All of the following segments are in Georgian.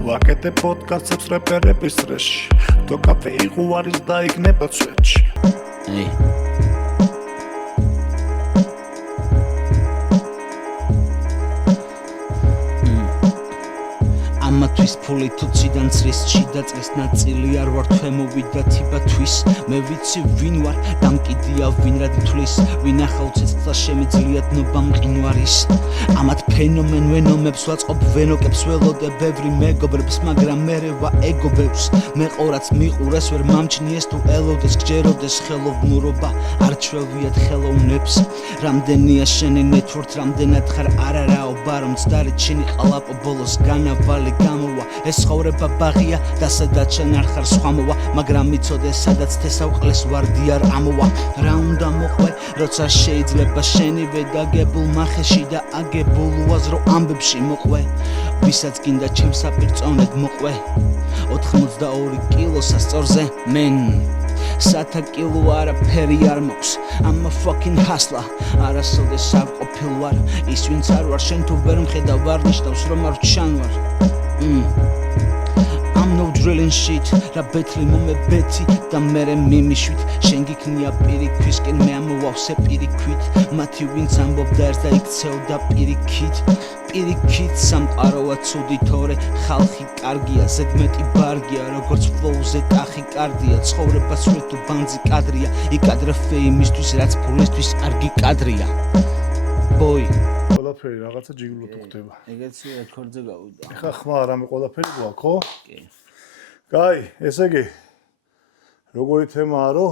ვაკეთებ პოდკასტებს რეპერების წრეში, თო კაფე იღუარის და იქნება ცვეთში. ამათვის ფული თუ ციდან წრის შიდა წრის ნაწილი არ ვარ თვე მოვიდა თიბათვის მე ვიცი ვინ ვარ დამკიდია ვინ რად თulis ვინ ახალ ცეცხლს შემიძლია დნობა მყინვარის ამათ ფენომენ ვენომებს ვაწყობ ვენოკებს ველოდე ბევრი მეგობრებს მაგრამ მერევა ეგობებს მე ყორაც მიყურეს ვერ მამჩნიეს თუ ელოდეს გჯეროდეს ხელოვნურობა არ ჩვევიათ ხელოვნებს რამდენია შენი ნეტვორკ რამდენად ხარ არარაობა რომ ცდარი ჩინი ყალაპო ბოლოს განავალი გამოვა ეს ცხოვრება ბაღია და სადაც შენ არ ხარ სხვა მოვა მაგრამ მიცოდე სადაც თესავყლეს ვარდი არ ამოვა რა უნდა მოყვე როცა შეიძლება შენივე დაგებულ მახეში და აგებულ უაზრო ამბებში მოყვე ვისაც გინდა ჩემს საპირწონედ მოყვე 82 კილოს ასწორზე მენ სათა კილო არაფერი არ მოქვს I'm a fucking hustler არასოდეს არ ყოფილ ვარ ის ვინც არ ვარ შენ თუ ვერ მხედავ არ ნიშნავს რომ არ ვჩანვარ I'm no drilling shit რა ბეთლი მომებეთი და მერე მიმიშვით შენ გიქნია პირიქვისკენ მე ამოვავსე პირიქვით მათი ვინც ამბობდა ერთ და იქცეოდა პირიქით სამყაროა ცუდი თორე ხალხი კარგია ზედმეტი ბარგია როგორც ფლოუზე ტახიკარდია ცხოვრებას ვერ თუ ბანძი კადრია იკადრე ფეიმისთვის რაც ფულისთვის კარგი კადრია ბოი ყველაფერი რაღაცა ჯიგლოთ ხდება. ეგეცი რეკორდზე გავიდა. ეხა ხმა რამე ყველაფერი გვაქვს, ხო? კი. კაი, ესე იგი როგორი თემაა, რომ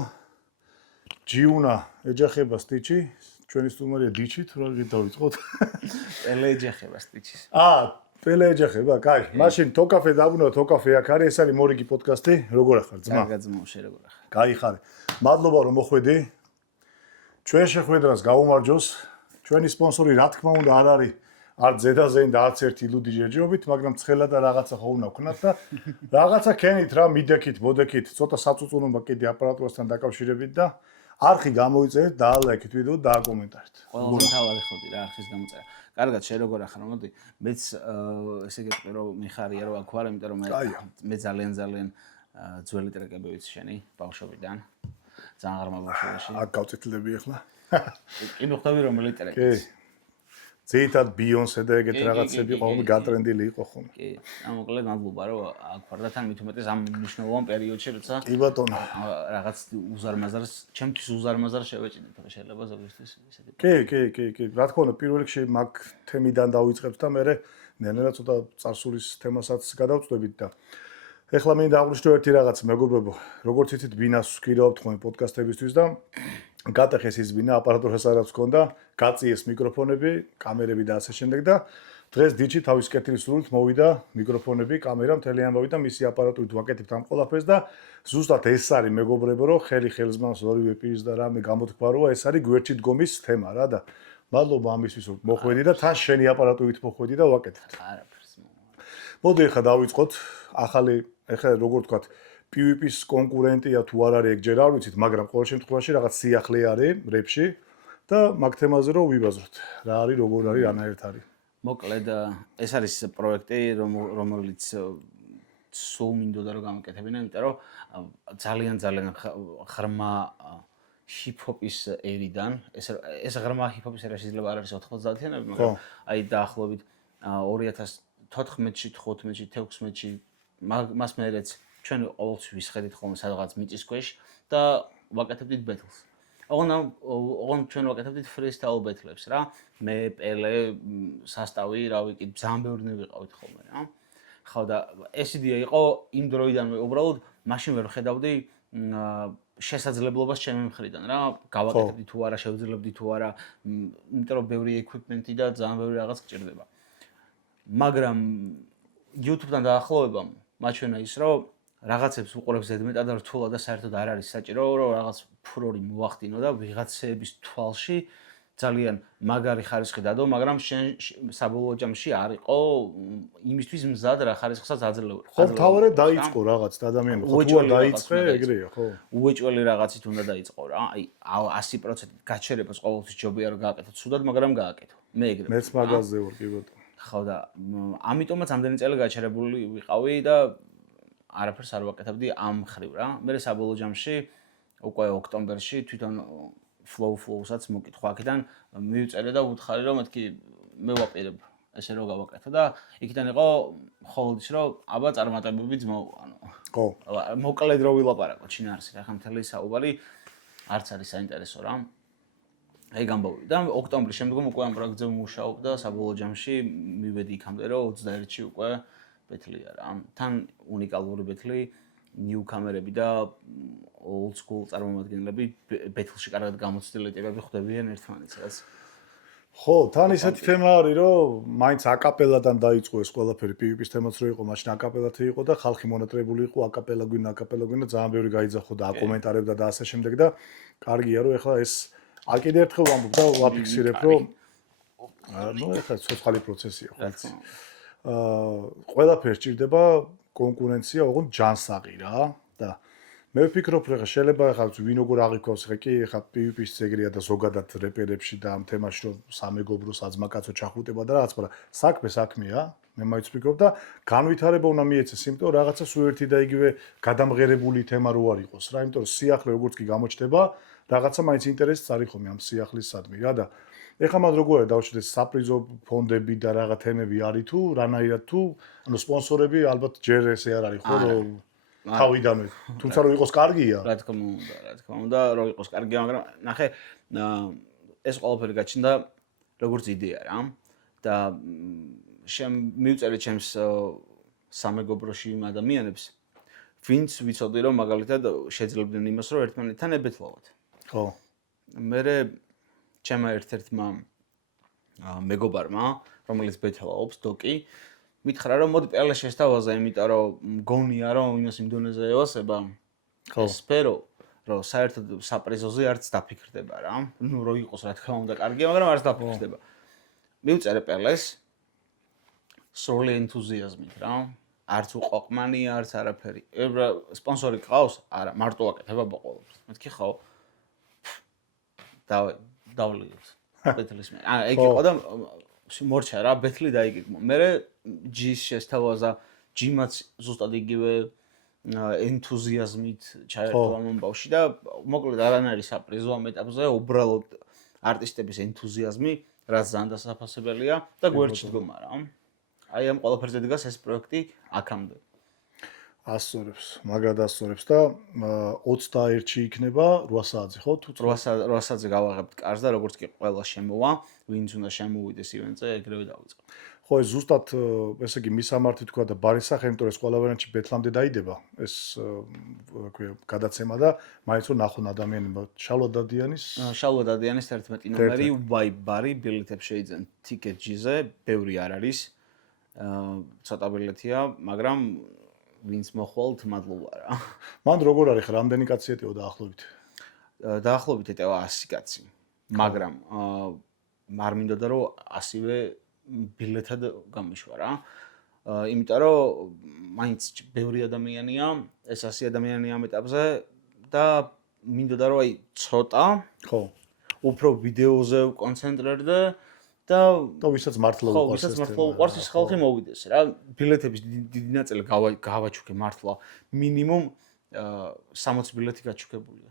ჯიუნა ეჯახება სტიჩი, ჩვენი სტუმარია დიჩი, თუ რა დავიწყოთ? პელე ეჯახება სტიჩის. პელე ეჯახება, კაი. მაშინ თოკაფე დაბრუნდა, თოკაფე აქ არის, ეს არის მორიგი პოდკასტი, როგორ ახარ ძმა? კარგად ძმაო, შე როგორ ახარ? გაიხარე. მადლობა რომ მოხვედი. ჩვენ შეხვედრას გაუმარჯოს. ჩვენი სპონსორი რა თქმა უნდა არ არის არ ზედაზენი და არც ერთი ლუდი ჯერჯერობით, მაგრამ ცხელა და რაღაცა ხო უნდა ვქნათ და რაღაცა ქენით რა მიდექით, მოდექით, ცოტა საწუწუნობა კიდე აპარატურასთან დაკავშირებით და არხი გამოიწერეთ, დაალაიქეთ ვიდეო და დააკომენტარეთ. ყველა თავარი ხოდი რა არხის გამოწერა. კარგად შე როგორ ახარ, მოდი. მეც ესე გეტყვი რომ მიხარია რომ აქ ვარ, იმიტომ რომ მე ძალიან ძველი ტრეკები ვიცი შენი ბავშვობიდან. ძალიან ღრმა ბავშვობაში. აქ გავწითლები ახლა. კი მოხდები რომელი ტრეკი? კი. ზეითად ბიონსე და ეგეთ რაღაცები ყოველ გატრენდილი იყო ხოლმე. კი, მოკლედ მადლობა რომ აქ ვარ და თან მით უმეტეს ამ მნიშვნელოვან პერიოდში როცა კი ბატონო. რაღაც უზარმაზარს, ჩემთვის უზარმაზარ შევეჭინეთ, რა შეიძლება ზოგისთვის ისეთი. კი. რა თქმა უნდა, პირველ რიგში მაგ თემიდან დავიწყებთ და მე ნელ-ნელა ცოტა წარსულის თემასაც გადავწყვებით და ეხლა მინდა აღვნიშნო ერთი რაღაც მეგობრებო, როგორც იცით, ბინას ვკირავთ ხოლმე პოდკასტებისთვის და გატეხეს ის ბინა აპარატურას არაც ჰქონდა, გაწიეს მიკროფონები, კამერები და ასე შემდეგ და დღეს დიჩი თავის კეთილის სრულით მოვიდა მიკროფონები, კამერა, მთელი ამბავი და მისი აპარატურით ვაკეთებთ ამ ყველაფერს და ზუსტად ეს არის მეგობრებო, რომ ხელი ხელსმანს ორივე პირის და რამე გამოთქვა როა ეს არის გვერდში დგომის თემა რა და მადლობა ამისთვის რომ მოხვედი და თან შენი აპარატურით მოხვედი და ვაკეთებთ. არაფერს. მოდი ახლა დავიწყოთ ახალი ახლა როგორ ვთქვათ PvP-ის კონკურენტია თუ არ არის ეგ ჯერ არ ვიცით, მაგრამ ყოველ შემთხვევაში რაღაც სიახლე არის რეპში და მაგ თემაზე რომ ვიბაზროთ. რა არის, როგორ არის, რანაირად არის. მოკლედ ეს არის პროექტი, რომელიც სულ მინდოდა რომ გამოკეთებინა, იმიტომ რომ ძალიან ღრმა ჰიპ-ჰოპის ერიდან, ეს ღრმა ჰიპ-ჰოპის ერა შეიძლება არ არის 90-იანები, მაგრამ აი დაახლოებით 2014-ში, 15-ში, 16-ში მას მეერეც ჩვენ ყოველთვის ვისხედით ხოლმე სადღაც მიწის ქვეშ და ვაკეთებდით ბეთლს. ოღონდ ჩვენ ვაკეთებდით freestyle ბეთლებს რა. მე პელე სასტავი, რა ვიცი, ძალიან ბევრი ვიყავით ხოლმე რა. ხო და ეს იდეა იყო იმ დროიდანვე, უბრალოდ მაშინ ვერ ხედავდი შესაძლებლობას ჩემი მხრიდან რა. გავაკეთებდი თუ არა, შევძლებდი თუ არა, იმიტომ რომ ბევრი equipment-ი და ძალიან ბევრი რაღაც გჭირდება. მაგრამ YouTube-თან დაახლოვებამ მაჩვენა ის რომ რაღაცებს უყურებს ზედმეტად და რთულად და საერთოდ არ არის საჭირო რომ რაღაც ფურორი მოახდინო და ვიღაცების თვალში ძალიან მაგარი ხარისხი დადო, მაგრამ შენ საბოლოო ჯამში არ იყო იმისთვის მზად რა ხარისხსაც აძლევ. ხო, თავარად დაიწყო რაღაც და ადამიანი ხო თუ არ დაიწყე, ეგრეა, ხო. უეჭველი რაღაცით უნდა დაიწყო რა. აი 100% გაჩერებას ყოველთვის ჯობია რომ გააკეთო, ცუდად, მაგრამ გააკეთო. მე ეგრე. მეც მაგაზე ვარ, კი ბატონო. ხო და ამიტომაც ამდენი წელი გაჩერებული ვიყავი და არაფერს არ ვაკეთებდი ამ ხრივ რა. მე საბოლოო ჯამში უკვე ოქტომბერში თვითონ flow-საც მოკითხვა აქედან მივწერე და ვუთხარი რომ მეთქი მე ვაპირებ ესე რომ გავაკეთო და იქიდან იყო ხოლმე რომ აბა წარმატებები ძმოვა ანუ ხო მოკლედ რო ვილაპარაკო ჩინარში რა ხა მთელი საუბარი არც არის საინტერესო რა აი გამბოვი და ოქტომბრის შემდგომ უკვე ამ პროექტზე ვმუშაობ და საბოლოო ჯამში მივედი იქამდე რომ 21-ში უკვე ბეთლია რა თან უნიკალური ბეთლი new კამერები და old school წარმომადგენლები ბეთლში კარგად გამოცდილი ტიპები ხვდებიან ერთმანეთს რაც ხო, თან ისეთი თემა არის, რომ მაინც აკაპელადან დაიწყო ეს ყველაფერი, PvP-ის თემაც რო იყო, მაშინ აკაპელათი იყო და ხალხი მონატრებული იყო, აკაპელა გვინდა და ძალიან ბევრი გაიძახო და აკომენტარებდა და ასე შემდეგ და კარგია რომ ეხლა ეს არ კიდე ერთხელ ვამბობ და ვაფიქსირებ, რომ ნუ ეხლა ცოცხალი პროცესია ხო იცი. ყველაფერი სჭირდება კონკურენცია, ოღონდ ჯანსაღი რა და მე ვფიქრობ, რომ შეიძლება ახლა ვინ როგორ აღიქვავს, ხა კი ახლა PvP-ის ზეგრია და ზოგადად რეპერებში და ამ თემაში რომ სამეგობრო საძმაკაცო ჩახუტება და რაღაც, მაგრამ საქმეა, მე მაინც ვფიქრობ და განვითარება უნდა მიეცეს, იმიტომ რომ რაღაცა სულ ერთი და იგივე გადამღერებული თემა რო არ იყოს რა, იმიტომ რომ სიახლე როგორც კი გამოჩნდება, რაღაცა მაინც ინტერესიც არის ხოლმე ამ სიახლისადმი რა და ეხლა მათ როგორ არის დავუშვათ საპრიზო ფონდები და რაღა თემები არის თუ რანაირად თუ ანუ სპონსორები ალბათ ჯერ ესე არ არის ხო რომ თავიდანვე თუმცა რომ იყოს კარგია რა თქმა უნდა რომ იყოს კარგია მაგრამ ნახე ეს ყველაფერი გაჩნდა როგორც იდეა რა და მივწერე ჩემს სამეგობროში იმ ადამიანებს ვინც ვიცოდი რომ მაგალითად შეძლებდნენ იმას რომ ერთმანეთთან ებეთლავოთ ხო მე ჩემმა ერთ-ერთმა მეგობარმა რომელიც ბეთლაობს დოკი მითხრა რომ მოდი პელე შეესთავაზა იმიტომ რომ მგონია რომ იმას იმ დონეზე ევასება ეს სფერო რომ საერთოდ საპრიზოზე არც დაფიქრდება რა ნუ რო იყოს რა თქმა უნდა კარგია მაგრამ არც დაფიქრდება მივწერე პელეს სრული ენთუზიაზმით რა არც უყოყმანი არც არაფერი სპონსორი ყავს არა მარტო აკეთება ყოველთვის მეთქი ხო დავლიდოთ ბეთლის მე აი ეგ იყო და მორჩა რა ბეთლი დაიგეგმო მე ჯის შესთავაზა ჯიმაც ზუსტად იგივე ენთუზიაზმით ჩაერთო ამ ამბავში და მოკლედ არანაირი საპრიზო ამ ეტაპზე უბრალოდ არტისტების ენთუზიაზმი რაც ძალიან დასაფასებელია და გვერდში დგომა რა აი ამ ყველაფერზე დგას ეს პროექტი აქამდე ასწორებს, მაგრად ასწორებს და 21-ში იქნება 8 საათზე, ხო? თუ 8 საათზე გავაღებთ კარს და როგორც კი ყველა შემოვა, ვინც უნდა შემოვიდეს ივენტზე, ეგრევე დავიწყებთ. ხო, ეს ზუსტად, ესე იგი, მისამართი თქვა და ბარისახე, იმიტომ რომ ეს ყველა ვარიანტში ბეთლამდე დაიდება, ეს აკვია გადაცემა და მაინც რომ ნახონ ადამიანებმა შალვა დადიანის 11 ნომერი, ვაიბარი, ბილეთებს შეიძენ TicketJet-ზე, ბევრი არ არის. ცოტა ბილეთია, მაგრამ ვინც მოხვალთ მადლობა რა. მან როგორ არის ხა რამდენი კაცი ეტევა დაახლოებით? დაახლოებით ეტევა 100 კაცი. მაგრამ არ მინდოდა რომ 100-ვე ბილეთად გამიშვა რა. იმიტომ რომ მაინც ბევრი ადამიანია, ეს 100 ადამიანი ამ ეტაპზე და მინდოდა რომ აი ცოტა ხო, უფრო ვიდეოზე ვკონცენტრირდე და ვისაც მართლა უყვარს ეს თემა. უყვარს ის ხალხი მოვიდეს რა. ბილეთების დიდი ნაწილი გავაჩუქე მართლა მინიმუმ 60 ბილეთი გაჩუქებულია.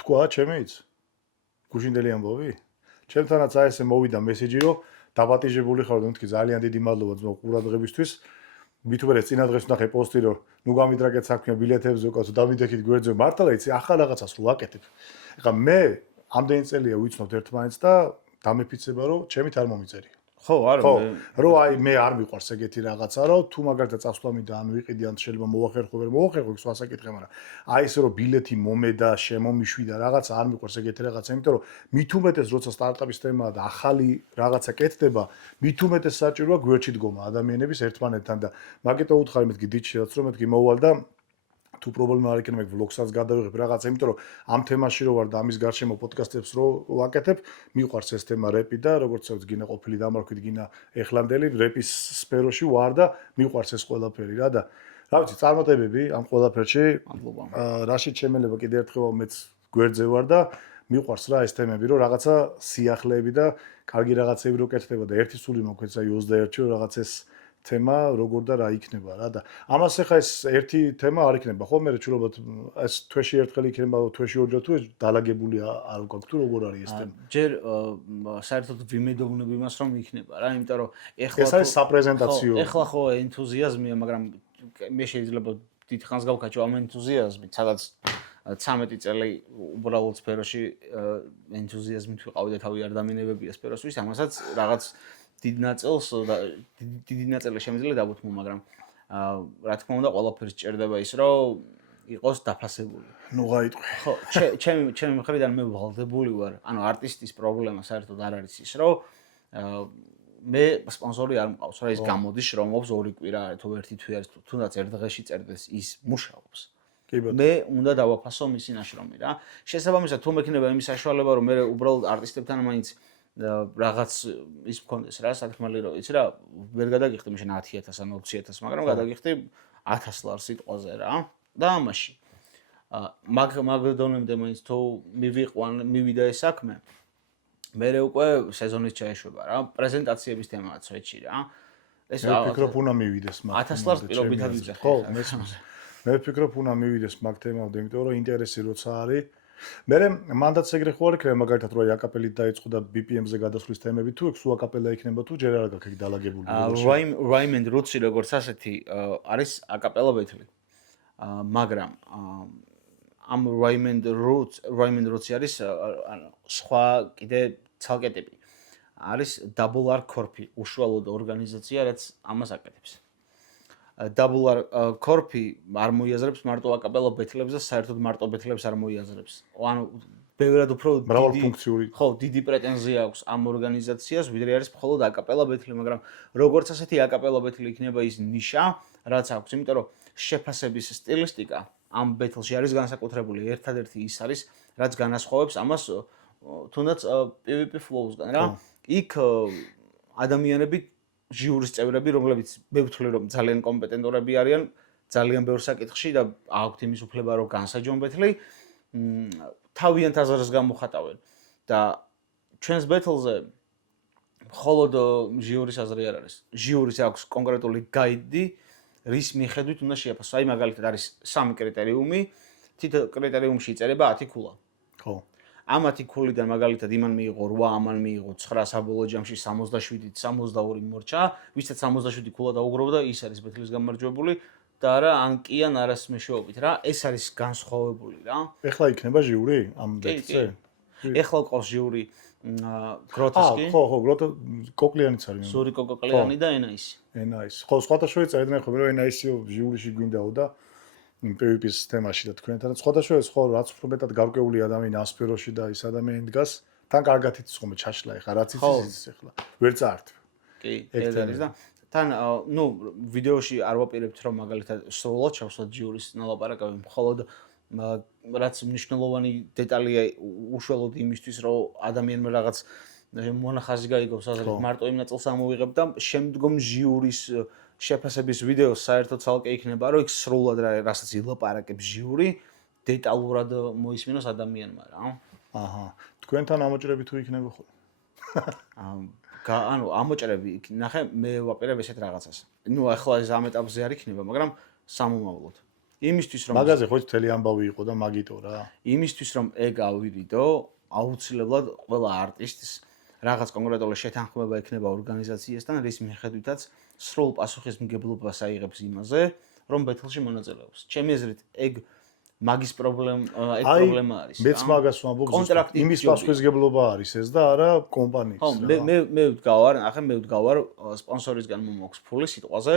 თქვა ჩემიც? გუშინდელი ამბობი? ჩემთანაც აი ესე მოვიდა მესიჯი რომ დაბატიჟებული ხარ და მეთქი ძალიან დიდი მადლობა ძმო ყურადღებისთვის. მით უმეტეს წინა დღეს ვნახე პოსტი რომ ნუ გამიდრაკეთ საქმე ბილეთებზე უკაცო დავიდექით გვერდზე მართლა იცი ახალ რაღაცას რო ვაკეთებ. ეხლა მე ამდენი წელია ვიცნობ ერთმანეთს და დამეფიცება რომ ჩემით არ მომიწერია. ხო, არა მე რომ აი მე არ მიყვარს ეგეთი რაღაცა რომ თუ მაგალითად წასვლამი და ან ვიყიდი ან შეიძლება მოვახერხო ვერ მოვახერხო ის ვასაკითხე მაგრამ აი ესე რომ ბილეთი მომედა შემომიშვი და რაღაცა არ მიყვარს ეგეთი რაღაცა იმიტომ რომ მით უმეტეს როცა სტარტაპის თემაა და ახალი რაღაცა კეთდება მით უმეტეს საჭიროა გვერდში დგომა ადამიანების ერთმანეთთან და მაგიტო უთხარი მეთქი დიჩიაც რომ მეთქი მოვალ და თუ პრობლემა არ იქნება ვლოგსაც გადავიღებ რაღაცა იმიტომ რომ ამ თემაში რო ვარ და ამის გარშემო პოდკასტებს რო ვაკეთებ მიყვარს ეს თემა რეპი და როგორც წევს გინა ყოფილი დამარხვით გინა ეხლანდელი რეპის სფეროში ვარ და მიყვარს ეს ყველაფერი რა და რა ვიცი წარმატებები ამ ყველაფერში მადლობა რაშიც შემელება კიდე ერთხელ მეც გვერდზე ვარ და მიყვარს რა ეს თემები, რომ რაღაცა სიახლეები და კარგი რაღაცები რო კეთდება და ერთი სული მოქვეცა 21-ში რომ რაღაც ეს თემა როგორ და რა იქნება რა და ამას ახლა ეს ერთი თემა არ იქნება ხო მე ჩულობად ეს თვეში ერთხელ იქნება თვეში ორჯერ თუ დალაგებული არ გვაქვს თუ როგორ არის ეს თემა ჯერ საერთოდ ვიმედოვნებ იმას რომ იქნება რა იმიტომ რომ ეს არის საპრეზენტაციო ეხლა ხო ენთუზიაზმია მაგრამ მე შეიძლება დიდ ხანს გავკაჩო ამ ენთუზიაზმით სადაც 13 წელი უბრალოდ სფეროში ენთუზიაზმით ვიყავი და თავი არ დამინებებია სფეროსთვის ამასაც რაღაც დიდ ნაწილი შემიძლია დავუთმო, მაგრამ რა თქმა უნდა, ყველაფერს ჭირდება ის, რომ იყოს დაფასებული. ნუ გაიტყვი. ხო, ჩემი მხრიდან მე ვალდებული ვარ. ანუ არტისტის პრობლემა საერთოდ არ არის ის, რომ მე სპონსორი არ მყავს, რა ის გამოდის, შრომობს 2 კვირა თუ 1 თვე არის, თუნდაც ერთ დღეში წერდეს ის მუშაობს. კი ბატონო. მე უნდა დავაფასო მისი ნაშრომი რა. შესაბამისად, თუ მექნება იმის საშუალება, რომ მე უბრალოდ არტისტებთან მაინც რაღაც ის მქონდეს რა, სათქმელი რომ იცი რა, ვერ გადაგიხდი მაშინ 10,000 ან 20,000, მაგრამ გადაგიხდი 1000 ლარ სიტყვაზე რა. და ამაში. მაგ დონემდე მაინც თუ მივიდა ეს საქმე, მე უკვე სეზონის ჩაეშვება რა, პრეზენტაციების თემაა ცვეთში რა. ეს მე ვფიქრობ უნდა მივიდეს მაგ 1000 ლარს პირობითად ვიძახი. ხო, მე ვფიქრობ უნდა მივიდეს მაგ თემამდე, იმიტომ რომ ინტერესი როცა არის მე მანდაც ეგრე ხო არ იქნება მაგალითად რომ აკაპელით დაიწყო და BPM-ზე გადასვლის თემები თუ ეგ სულ აკაპელა იქნება თუ ჯერ არ გაქვს ეგ დალაგებული Rhyme and Roots-ი როგორც ასეთი არის აკაპელა ბეთლი. მაგრამ ამ Rhyme and Roots-ი არის სხვა კიდე ცალკე ტიპი. არის Double R Corp-ი, უშუალოდ ორგანიზაცია, რაც ამას აკეთებს. Double R Corp-ი არ მოიაზრებს მარტო აკაპელა ბეთლებს და საერთოდ მარტო ბეთლებს არ მოიაზრებს. ანუ ბევრად უფრო მრავალფუნქციური. ხო, დიდი პრეტენზია აქვს ამ ორგანიზაციას, ვიდრე არის მხოლოდ აკაპელა ბეთლი, მაგრამ როგორც ასეთი აკაპელა ბეთლი იქნება ის ნიშა, რაც აქვს, იმიტომ რომ შეფასების სტილისტიკა ამ ბეთლში არის განსაკუთრებული. ერთადერთი ის არის, რაც განასხვავებს ამას თუნდაც PvP Flows-გან რა. იქ ადამიანები ჟიურის წევრები, რომლებიც მე ვთვლი რომ ძალიან კომპეტენტურები არიან, ძალიან ბევრ საკითხში და აქვთ იმის უფლება რომ განსაჯონ ბეთლი, თავიანთ აზრს გამოხატავენ და ჩვენს ბეთლზე მხოლოდ ჟიურის აზრი არ არის. ჟიურის აქვს კონკრეტული გაიდი, რის მიხედვით უნდა შეაფასოს. აი მაგალითად არის 3 კრიტერიუმი, თითო კრიტერიუმში იწერება 10 ქულა. ხო. ამ 10 ქულიდან მაგალითად იმან მიიღო 8, ამან მიიღო 9 საბოლოო ჯამში 67-ით 62 მორჩა, ვისაც 67 ქულა დაუგროვდა, ის არის ბეთლის გამარჯვებული და არა ან კი ან არას მეშვეობით რა. ეს არის განსხვავებული რა. ეხლა იქნება ჟიური ამ ბეთლზე? ეხლა ყავს ჟიური გროტესკი. ხო, გროტო კოკლიანიც არის. სურიკო კოკლიანი და ენაისი. ენაისი. ხო, სხვადასხვა წერდნენ ხო, რომ ენაისი ჟიურიში გვინდაო და PvP-ის თემაში და თქვენთან სხვადასხვა ხო, რაც უფრო მეტად გარკვეული ადამიანი ასფეროში და ის ადამიანი დგას, თან კარგად იცის ხომ ჩაშლა ეხლა, რაც იცის ეხლა. ვერ წაართვ. კი, ეს არის და თან ნუ ვიდეოში არ ვაპირებთ რომ მაგალითად სრულად ჩავსვათ ჟიურის ნალაპარაკები, მხოლოდ რაც მნიშვნელოვანი დეტალია უშუალოდ იმისთვის რომ ადამიანმა რაღაც მონახაზი გაიგოს აზრით მარტო იმ ნაწილს ამოვიღებ და შემდგომ ჟიურის შეფასების ვიდეო საერთოდ ცალკე იქნება რომ იქ სრულად რასაც ილაპარაკებს ჟიური დეტალურად მოისმინოს ადამიანმა რა. აჰა. თქვენთან ამოჭრები თუ იქნება ხოლმე? ანუ ამოჭრები ნახე მე ვაპირებ ესეთ რაღაცას. ნუ ახლა ეს ამ ეტაპზე არ იქნება, მაგრამ სამომავლოდ. იმისთვის რომ მაგაზე ხო მთელი ამბავი იყო და მაგიტო რა. იმისთვის რომ ეგ ავირიდო, აუცილებლად ყველა არტისტის რაღაც კონკრეტული შეთანხმება ექნება ორგანიზაციასთან, რის მიხედვითაც სრულ პასუხისმგებლობას აიღებს იმაზე, რომ ბეთლში მონაწილეობს. ჩემი აზრით, ეგ მაგის პრობლემა არის. მეც მაგას ვამბობ, იმის პასუხისმგებლობა არის ეს და არა კომპანიის. ხო, მე ვდგავარ, ახლა მე ვდგავარ სპონსორისგან მომაქვს ფული სიტყვაზე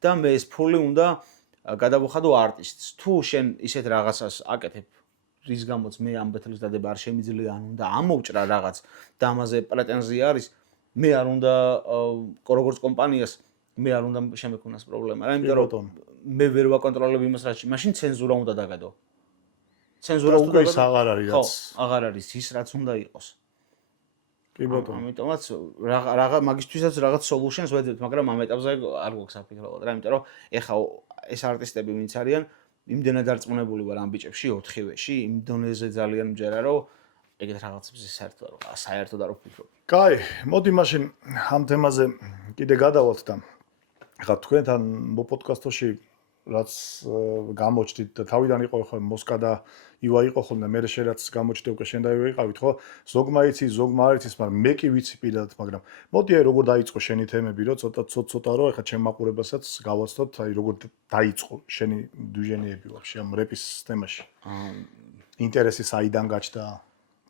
და მე ეს ფული უნდა გადავუხადო არტისტს. თუ შენ ისეთ რაღაცას აკეთებ რის გამოც მე ამ ბეთლის დადება არ შემიძლია, ან უნდა ამოვჭრა რაღაც და ამაზე პრეტენზია არის, მე არ უნდა როგორც კომპანიას მე არ უნდა შემექონას პრობლემა რა, იმიტომ რომ მე ვერ ვაკონტროლებ იმას რაც მაშინ ცენზურა უნდა დაგადო. ცენზურა უკვე ის აღარ არის რაც. ხო, აღარ არის ის რაც უნდა იყოს. კი ბატონო. ამიტომაც რაღა მაგისთვისაც რაღაც solutions ვეძებთ, მაგრამ ამ ეტაპზე არ გვაქვს საფიქრებოდ რა, იმიტომ რომ ეხა ეს არტისტები ვინც არიან იმდენად დარწმუნებული ვარ ამ ბიჭებში 4-ვეში, იმ დონეზე ძალიან მჯერა რომ ეგეთ რაღაცებზე საერთოდ არ ვფიქრობ. კაი, მოდი მაშინ ამ თემაზე კიდე გადავალთ და ხა თქვენთან მოპოდკასტში რაც გამოჩდით და თავიდან იყო ხო მოსკა და ივა იყო ხოლმე მე შეიძლება გამოჩდე უკვე შენ და ივა იყავით ხო ზოგმა იცი ზოგმა არ იცის მაგრამ მე კი ვიცი პირადად მაგრამ მოდი აი როგორ დაიწყო შენი თემები რომ ცოტა რომ ეხა ჩემ მაყურებასაც გავაცნოთ აი როგორ დაიწყო შენი დუჟენიები ვაფშე ამ რეპის თემაში ინტერესი საიდან გაჩნდა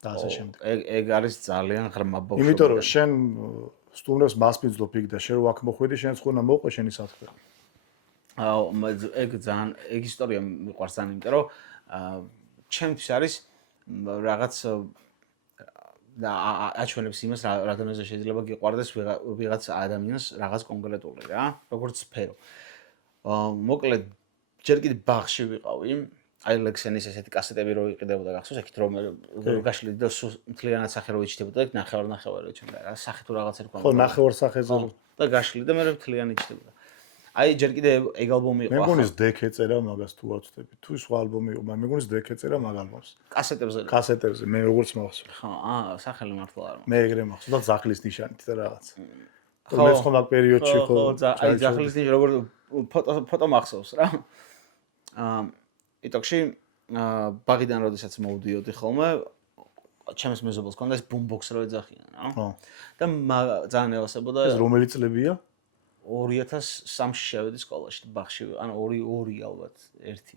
და ასე შემდეგ ეგ არის ძალიან ღრმა ბავშვობა. იმიტომ რომ შენ სტუმრებს მასპინძლობ იქ და შენ რო აქ მოხვედი შენს ხონა მოყვე შენი საქმე ეგ ისტორია მიყვარს ძალიან, იმიტომ რომ ჩემთვის არის რაღაც და აჩვენებს იმას, რა დონეზე შეიძლება გიყვარდეს ვიღაც ადამიანს რაღაც კონკრეტული რა, როგორც სფერო. მოკლედ ჯერ კიდე ბაღში ვიყავი, აი ლექსენის ესეთი კასეტები რო იყიდებოდა გახსოვს, ეკით რომ გაშლიდი და მთლიანად სახე რო იჩნდებოდა, ეგ ნახევარ-ნახევარი იჩნდა რა, სახე თუ რაღაცა რქვა. ხო, ნახევარ სახეზე და გაშლიდი და მე მთლიანი იჩნდებოდა. აი ჯერ კიდე ეგ ალბომი იყო. მე მგონის დეკ ეწერა მაგას თუ არ ვწდები. თუ სხვა ალბომი იყო, მაგრამ მე მგონის დეკ ეწერა მაგ ალბომს. კასეტებზე, მე როგორც მახსოვს. ხო, სახელი მართლა არ მე ეგრე მახსოვს და ზახლის ნიშანით და რაღაც. ხო, მე სხვა პერიოდში ხო. აი ზახლის ნიშანი როგორ ფოტო მახსოვს რა. იტოქში ბაღიდან როდესაც მოვდიოდი ხოლმე, ჩემს მეზობელს ჰქონდა ეს ბუმბოქს რო ეძახიან რა. ხო. და ძალიან ევასებოდა ეს რომელი წლებია? 2003-ში შევედი სკოლაში, ბაღში, ანუ 2 ალბათ, 1.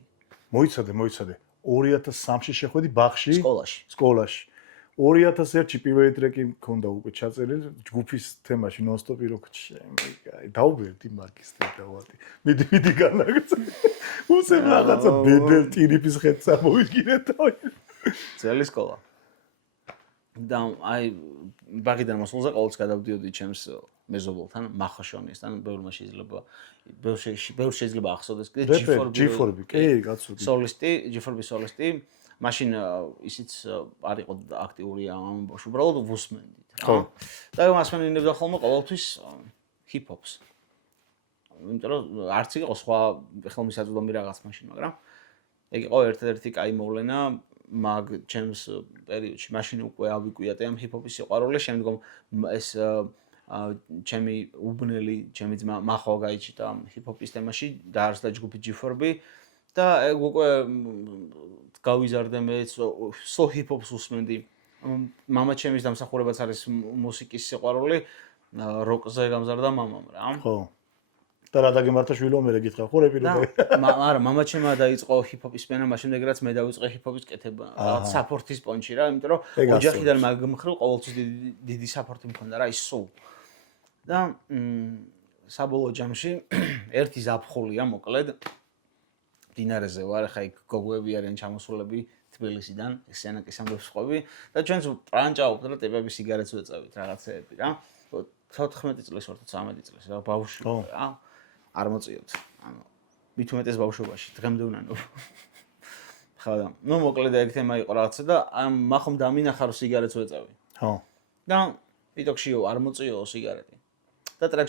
მოიცადე. 2003-ში შეხვედი ბაღში? სკოლაში. 2001-ში პირველი ტრეკი მქონდა უკვე ჩაწერილი ჯგუფის თემაში ნონ-სტოპი როკში. აი, დაუბერდი მაგის დავატი. მიდი განაგზა. უსე რაღაცა ბებელ ტირიფის ხეთ წამოვიგინე თავი. ძველი სკოლა. და აი ბაღიდან მოსულზე ყოველთვის გადავდიოდი ჩემს მეზობელთან, მახოშონისთან, ბევრ შეიძლება ახსოვდეს კიდე G4-ი, კი, კაცო. G4-ის სოლისტი, მაშინ ისიც არ იყო აქტიური ამ ამბავში, უბრალოდ ვუსმენდით რა. და მასმენინებდა ხოლმე ყოველთვის ჰიპ-ჰოპს. იმიტომ რომ არც იყო სხვა ხელმისაწვდომი რაღაც მაშინ, მაგრამ ეგ იყო ერთ-ერთი კაი მოვლენა მაგ ჩემს პერიოდში. მაშინ უკვე ავიკვიატე ამ ჰიპ-ჰოპის სიყვარული, შემდგომ ეს ჩემი უბნელი, ჩემი ძმა მახო გაიჩიტა ჰიპ-ჰოპის თემაში, დაარსდა ჯგუფი G4B და ეგ უკვე გავიზარდე მე სო ჰიპ-ჰოპს უსმენდი. მამა ჩემის დამსახურებაც არის მუსიკის სიყვარული, როკზე გამზარდა მამამ რა. ხო. და რა დაგემართა შვილო მე გითხრა ხო რეპირებდა. არა, მამა ჩემმა დაიწყო ჰიპ-ჰოპის სმენა, მაშინ ეგრაც მე დავიწყე ჰიპ-ჰოპის კეთება. რაღაც საპორტის პონჩი რა, იმიტომ რომ ოჯახიდან მაგ მხრივ ყოველთვის დიდი საპორტი მქონდა რა, ის სულ. და საბოლოო ჯამში ერთი ზაფხულია მოკლედ დინარეზე ვარ, ხა იქ გოგოები არიან ჩამოსულები თბილისიდან, სენაკის ამბებს ყვები და ჩვენს პრანჭაობთ და ტიპები სიგარეტს ვეწევით რაღაცეები რა. 14 წლის ვარ, 13 წლის რა, ბავშვი რა. არ მოწიოთ. ანუ მით უმეტეს ბავშვობაში დღემდე უნანო. ხა და ნუ მოკლედ ეგ თემა იყო რაღაცა და მახომ დამინახა რომ სიგარეტს ვეწევი. ხო. და იტოქშიო არ მოწიო სიგარეტი. და ტრეკ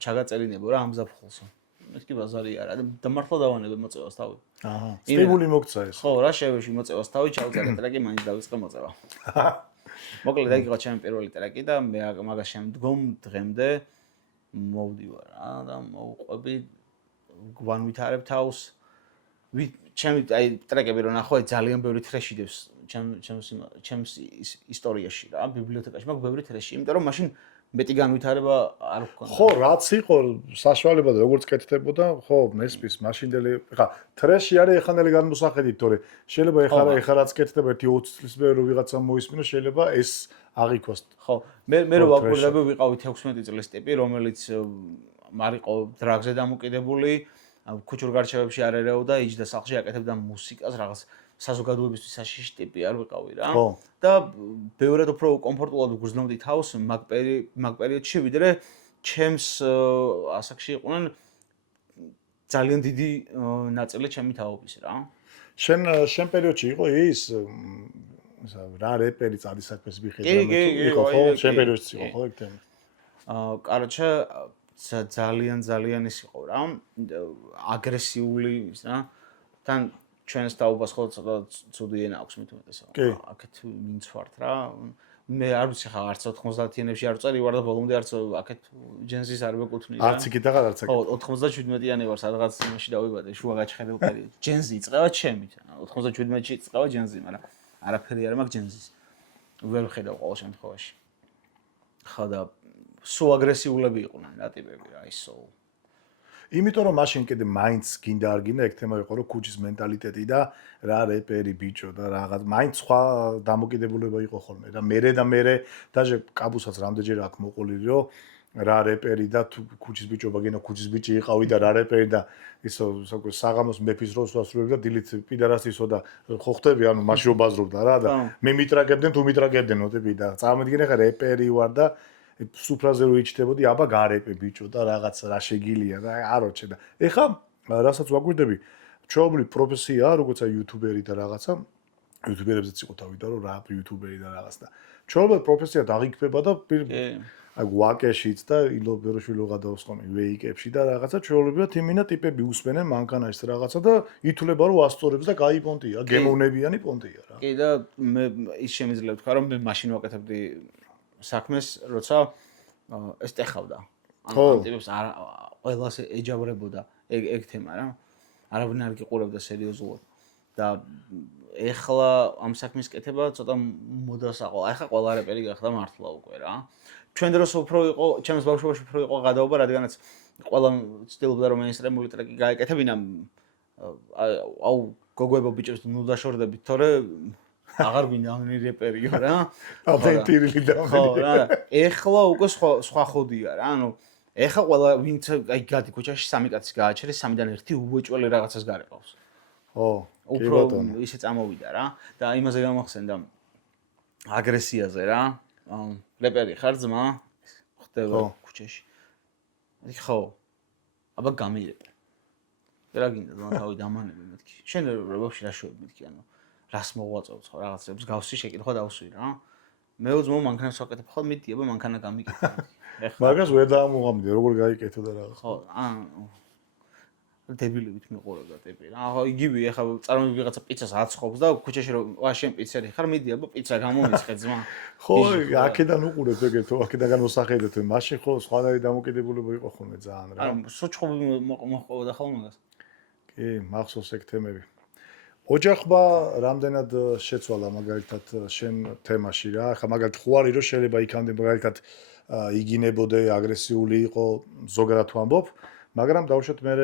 ჩაგაწერინებო რა ამ ზაფხულსო. ეს კი ბაზარი არა და მართლა დავანებე მოწევას თავი. აჰა. სტიმული მოგცა ეს. ხო, რა შევეში მოწევას თავი, ჩავწერე ტრეკი, მაინც დავიწყე მოწევა. მოკლედ ეგ იყო ჩემი პირველი ტრეკი და მე მაგას შემდგომ დღემდე მოვდივარ რა და მოვყვები გვანვითარებ თავს. ჩემი აი ტრეკები რო ნახო, ძალიან ბევრი თრეში დევს ჩემს ისტორიაში რა, ბიბლიოთეკაში მაქვს ბევრი თრეში, იმიტომ რომ მაშინ მეტი განვითარება არ ვქონდა. ხო, რაც იყო საშუალება და როგორც კეთდებოდა, ხო, მესმის მაშინდელი, ხა, თრეში არის ეხანელი განმოსახედით, თორე შეიძლება ეხლა რაც კეთდება 20 წლის მერე რო ვიღაცა მოისმინოს, შეიძლება ეს აღიქოს. ხო, მე რო ვაკვირდები ვიყავი 16 წლის ტიპი, რომელიც არ იყო დრაგზე დამოკიდებული, ქუჩურ გარჩევებში არ ერეოდა, იჯდა სახლში აკეთებდა მუსიკას, რაღაც საზოგადოებისთვის საშიში ტიპი არ ვიყავი რა. და ბევრად უფრო კომფორტულად ვგრძნობდი თავს მაგ პერიოდში, ვიდრე ჩემს ასაკში იყვნენ ძალიან დიდი ნაწილი ჩემი თაობის რა. შენ პერიოდში იყო ის რა რეპერი წადი საქმეს მიხედა მე იყო ხო შენ პერიოდში იყო ხო ეგ თემა. კაროჩე ძალიან ის იყო რა, აგრესიული ის რა. თან ჩვენს თაობას ხო ცოტა ცუდი ენა აქვს მით უმეტესად. აქეთ ვინც ვართ რა. მე არ ვიცი ხა არც 90-იანებში არ წარი ვარ და ბოლომდე არც აქეთ ჯენზის არ მეკუთვნი რა. არც იქით აღარ არც აქეთ. ხო 97-იანი ვარ სადღაც იმაში დავიბადე შუა გაჩხერილ პერიოდში. ჯენზი იწყება ჩემით. 97-ში იწყება ჯენზი, მაგრამ არაფერი არ მაქვს ჯენზის. ვერ ვხედავ ყოველ შემთხვევაში. ხო და სულ აგრესიულები იყვნენ რა ტიპები რა ისო. იმიტომ რომ მაშინ კიდე მაინც გინდა არ გინდა ეგ თემა იყო რომ ქუჩის მენტალიტეტი და რა რეპერი ბიჭო და რაღაც მაინც სხვა დამოკიდებულება იყო ხოლმე და მე დაჟე კაბუსაც რამდენჯერ აქვს მოყოლილი რომ რა რეპერი და თუ ქუჩის ბიჭობა გინდა ქუჩის ბიჭი იყავი და რა რეპერი და ისო საღამოს მეფის როლს ვასრულებ და დილით პიდარას ისო და ხო ხტები ანუ მაშინ რო ბაზრობდა რა და მე მიტრაგებდნენ თუ მიტრაგებდნო ტიპი და წამოდგინე ხა რეპერი ვარ და სუფრაზე რო იჩდებოდი, აბა გარეპე ბიჭო და რაღაც რა შეგილია და აროჩე და. ეხა რასაც ვაგვირდები, ჩვეულებრივი პროფესიაა, როგორც აი იუთუბერი და რაღაცა. იუთუბერებზეც იყო თავიდან რომ რა იუთუბერი და რაღაც და. ჩვეულებრივი პროფესია დაღიქფება და აი ვაკეშიც და ილო ბეროშვილი გადავს ხოლმე ვეიკებში და რაღაცა ჩვეულებრივად იმინა ტიპები უსმენენ მანქანაში რაღაცა და ითვლება რომ ასწორებს და კაი პონტია, გემოვნებიანი პონტია რა. კი და მე ის შემიძლია ვთქვა რომ მე მაშინ ვაკეთებდი საქმეს, როცა ეს ტეხავდა. ამ ტიპებს ყველას ეჯავრებოდა ეგ თემა რა. არავინ არ გიყურებდა სერიოზულად. და ეხლა ამ საქმის კეთება ცოტა მოდას აყვა. ეხლა ყველა რეპერი გახდა მართლა უკვე რა. ჩვენ დროს უფრო იყო, ჩემს ბავშვობაში უფრო იყო გადაობა, რადგანაც ყველა ცდილობდა რომ მეინსტრიმული ტრეკი გაეკეთებინა. აუ გოგოებო ბიჭებს ნუ დაშორდებით, თორე აღარ გვინდა ამენი რეპერიო რა. ავთენტირილი და ხო რა. ეხლა უკვე სხვა ხოდია რა. ანუ ეხლა ყველა ვინც აი გადი ქუჩაში სამი კაცი გააჩერეს, სამიდან ერთი უბოჭველი რაღაცას გარეყავს. ხო, უფრო ისე წამოვიდა რა. და იმაზე გამახსენდა აგრესიაზე რა. რეპერი ხარ ძმა? ხდება ქუჩაში. ხო. აბა გამირეპე. რა გინდა ძმა თავი დამანები მეთქი. შენ ბავშვი რა შევები მეთქი ანუ რას მოღვაწევთ ხო რაღაცებს გავსი შეკითხვა დავსვი რა. მეო ძმო მანქანას ვაკეთებ ხო მიდი აბა მანქანა გამიკეთე. მაგას ვერ დაამოღამდი როგორ გაიკეთო და რაღაც. ხო ანუ დებილებით მიყურებდა ტიპი რა. ხო იგივე ეხა წარმოვიდი ვიღაცა პიცას აცხობს და ქუჩაში რომ ვა შენ პიცერი ხარ მიდი აბა პიცა გამომიცხე ძმა. ხო აქედან უყურებ ეგეთო აქედან მოსახედეთ მაშინ ხო სხვადასხვა დამოკიდებულება იყო ხოლმე ძალიან რა. ანუ სოჭხოვი მოყავდა ხოლმე მაგას. კი მახსოვს ეგ თემები. ოჯახმა რამდენად შეცვალა მაგალითად შენ თემაში რა. ახლა მაგალითად ხო არის რომ შეიძლება იქამდე მაგალითად იგინებოდე აგრესიული იყო ზოგადად ვამბობ, მაგრამ დავუშვათ მე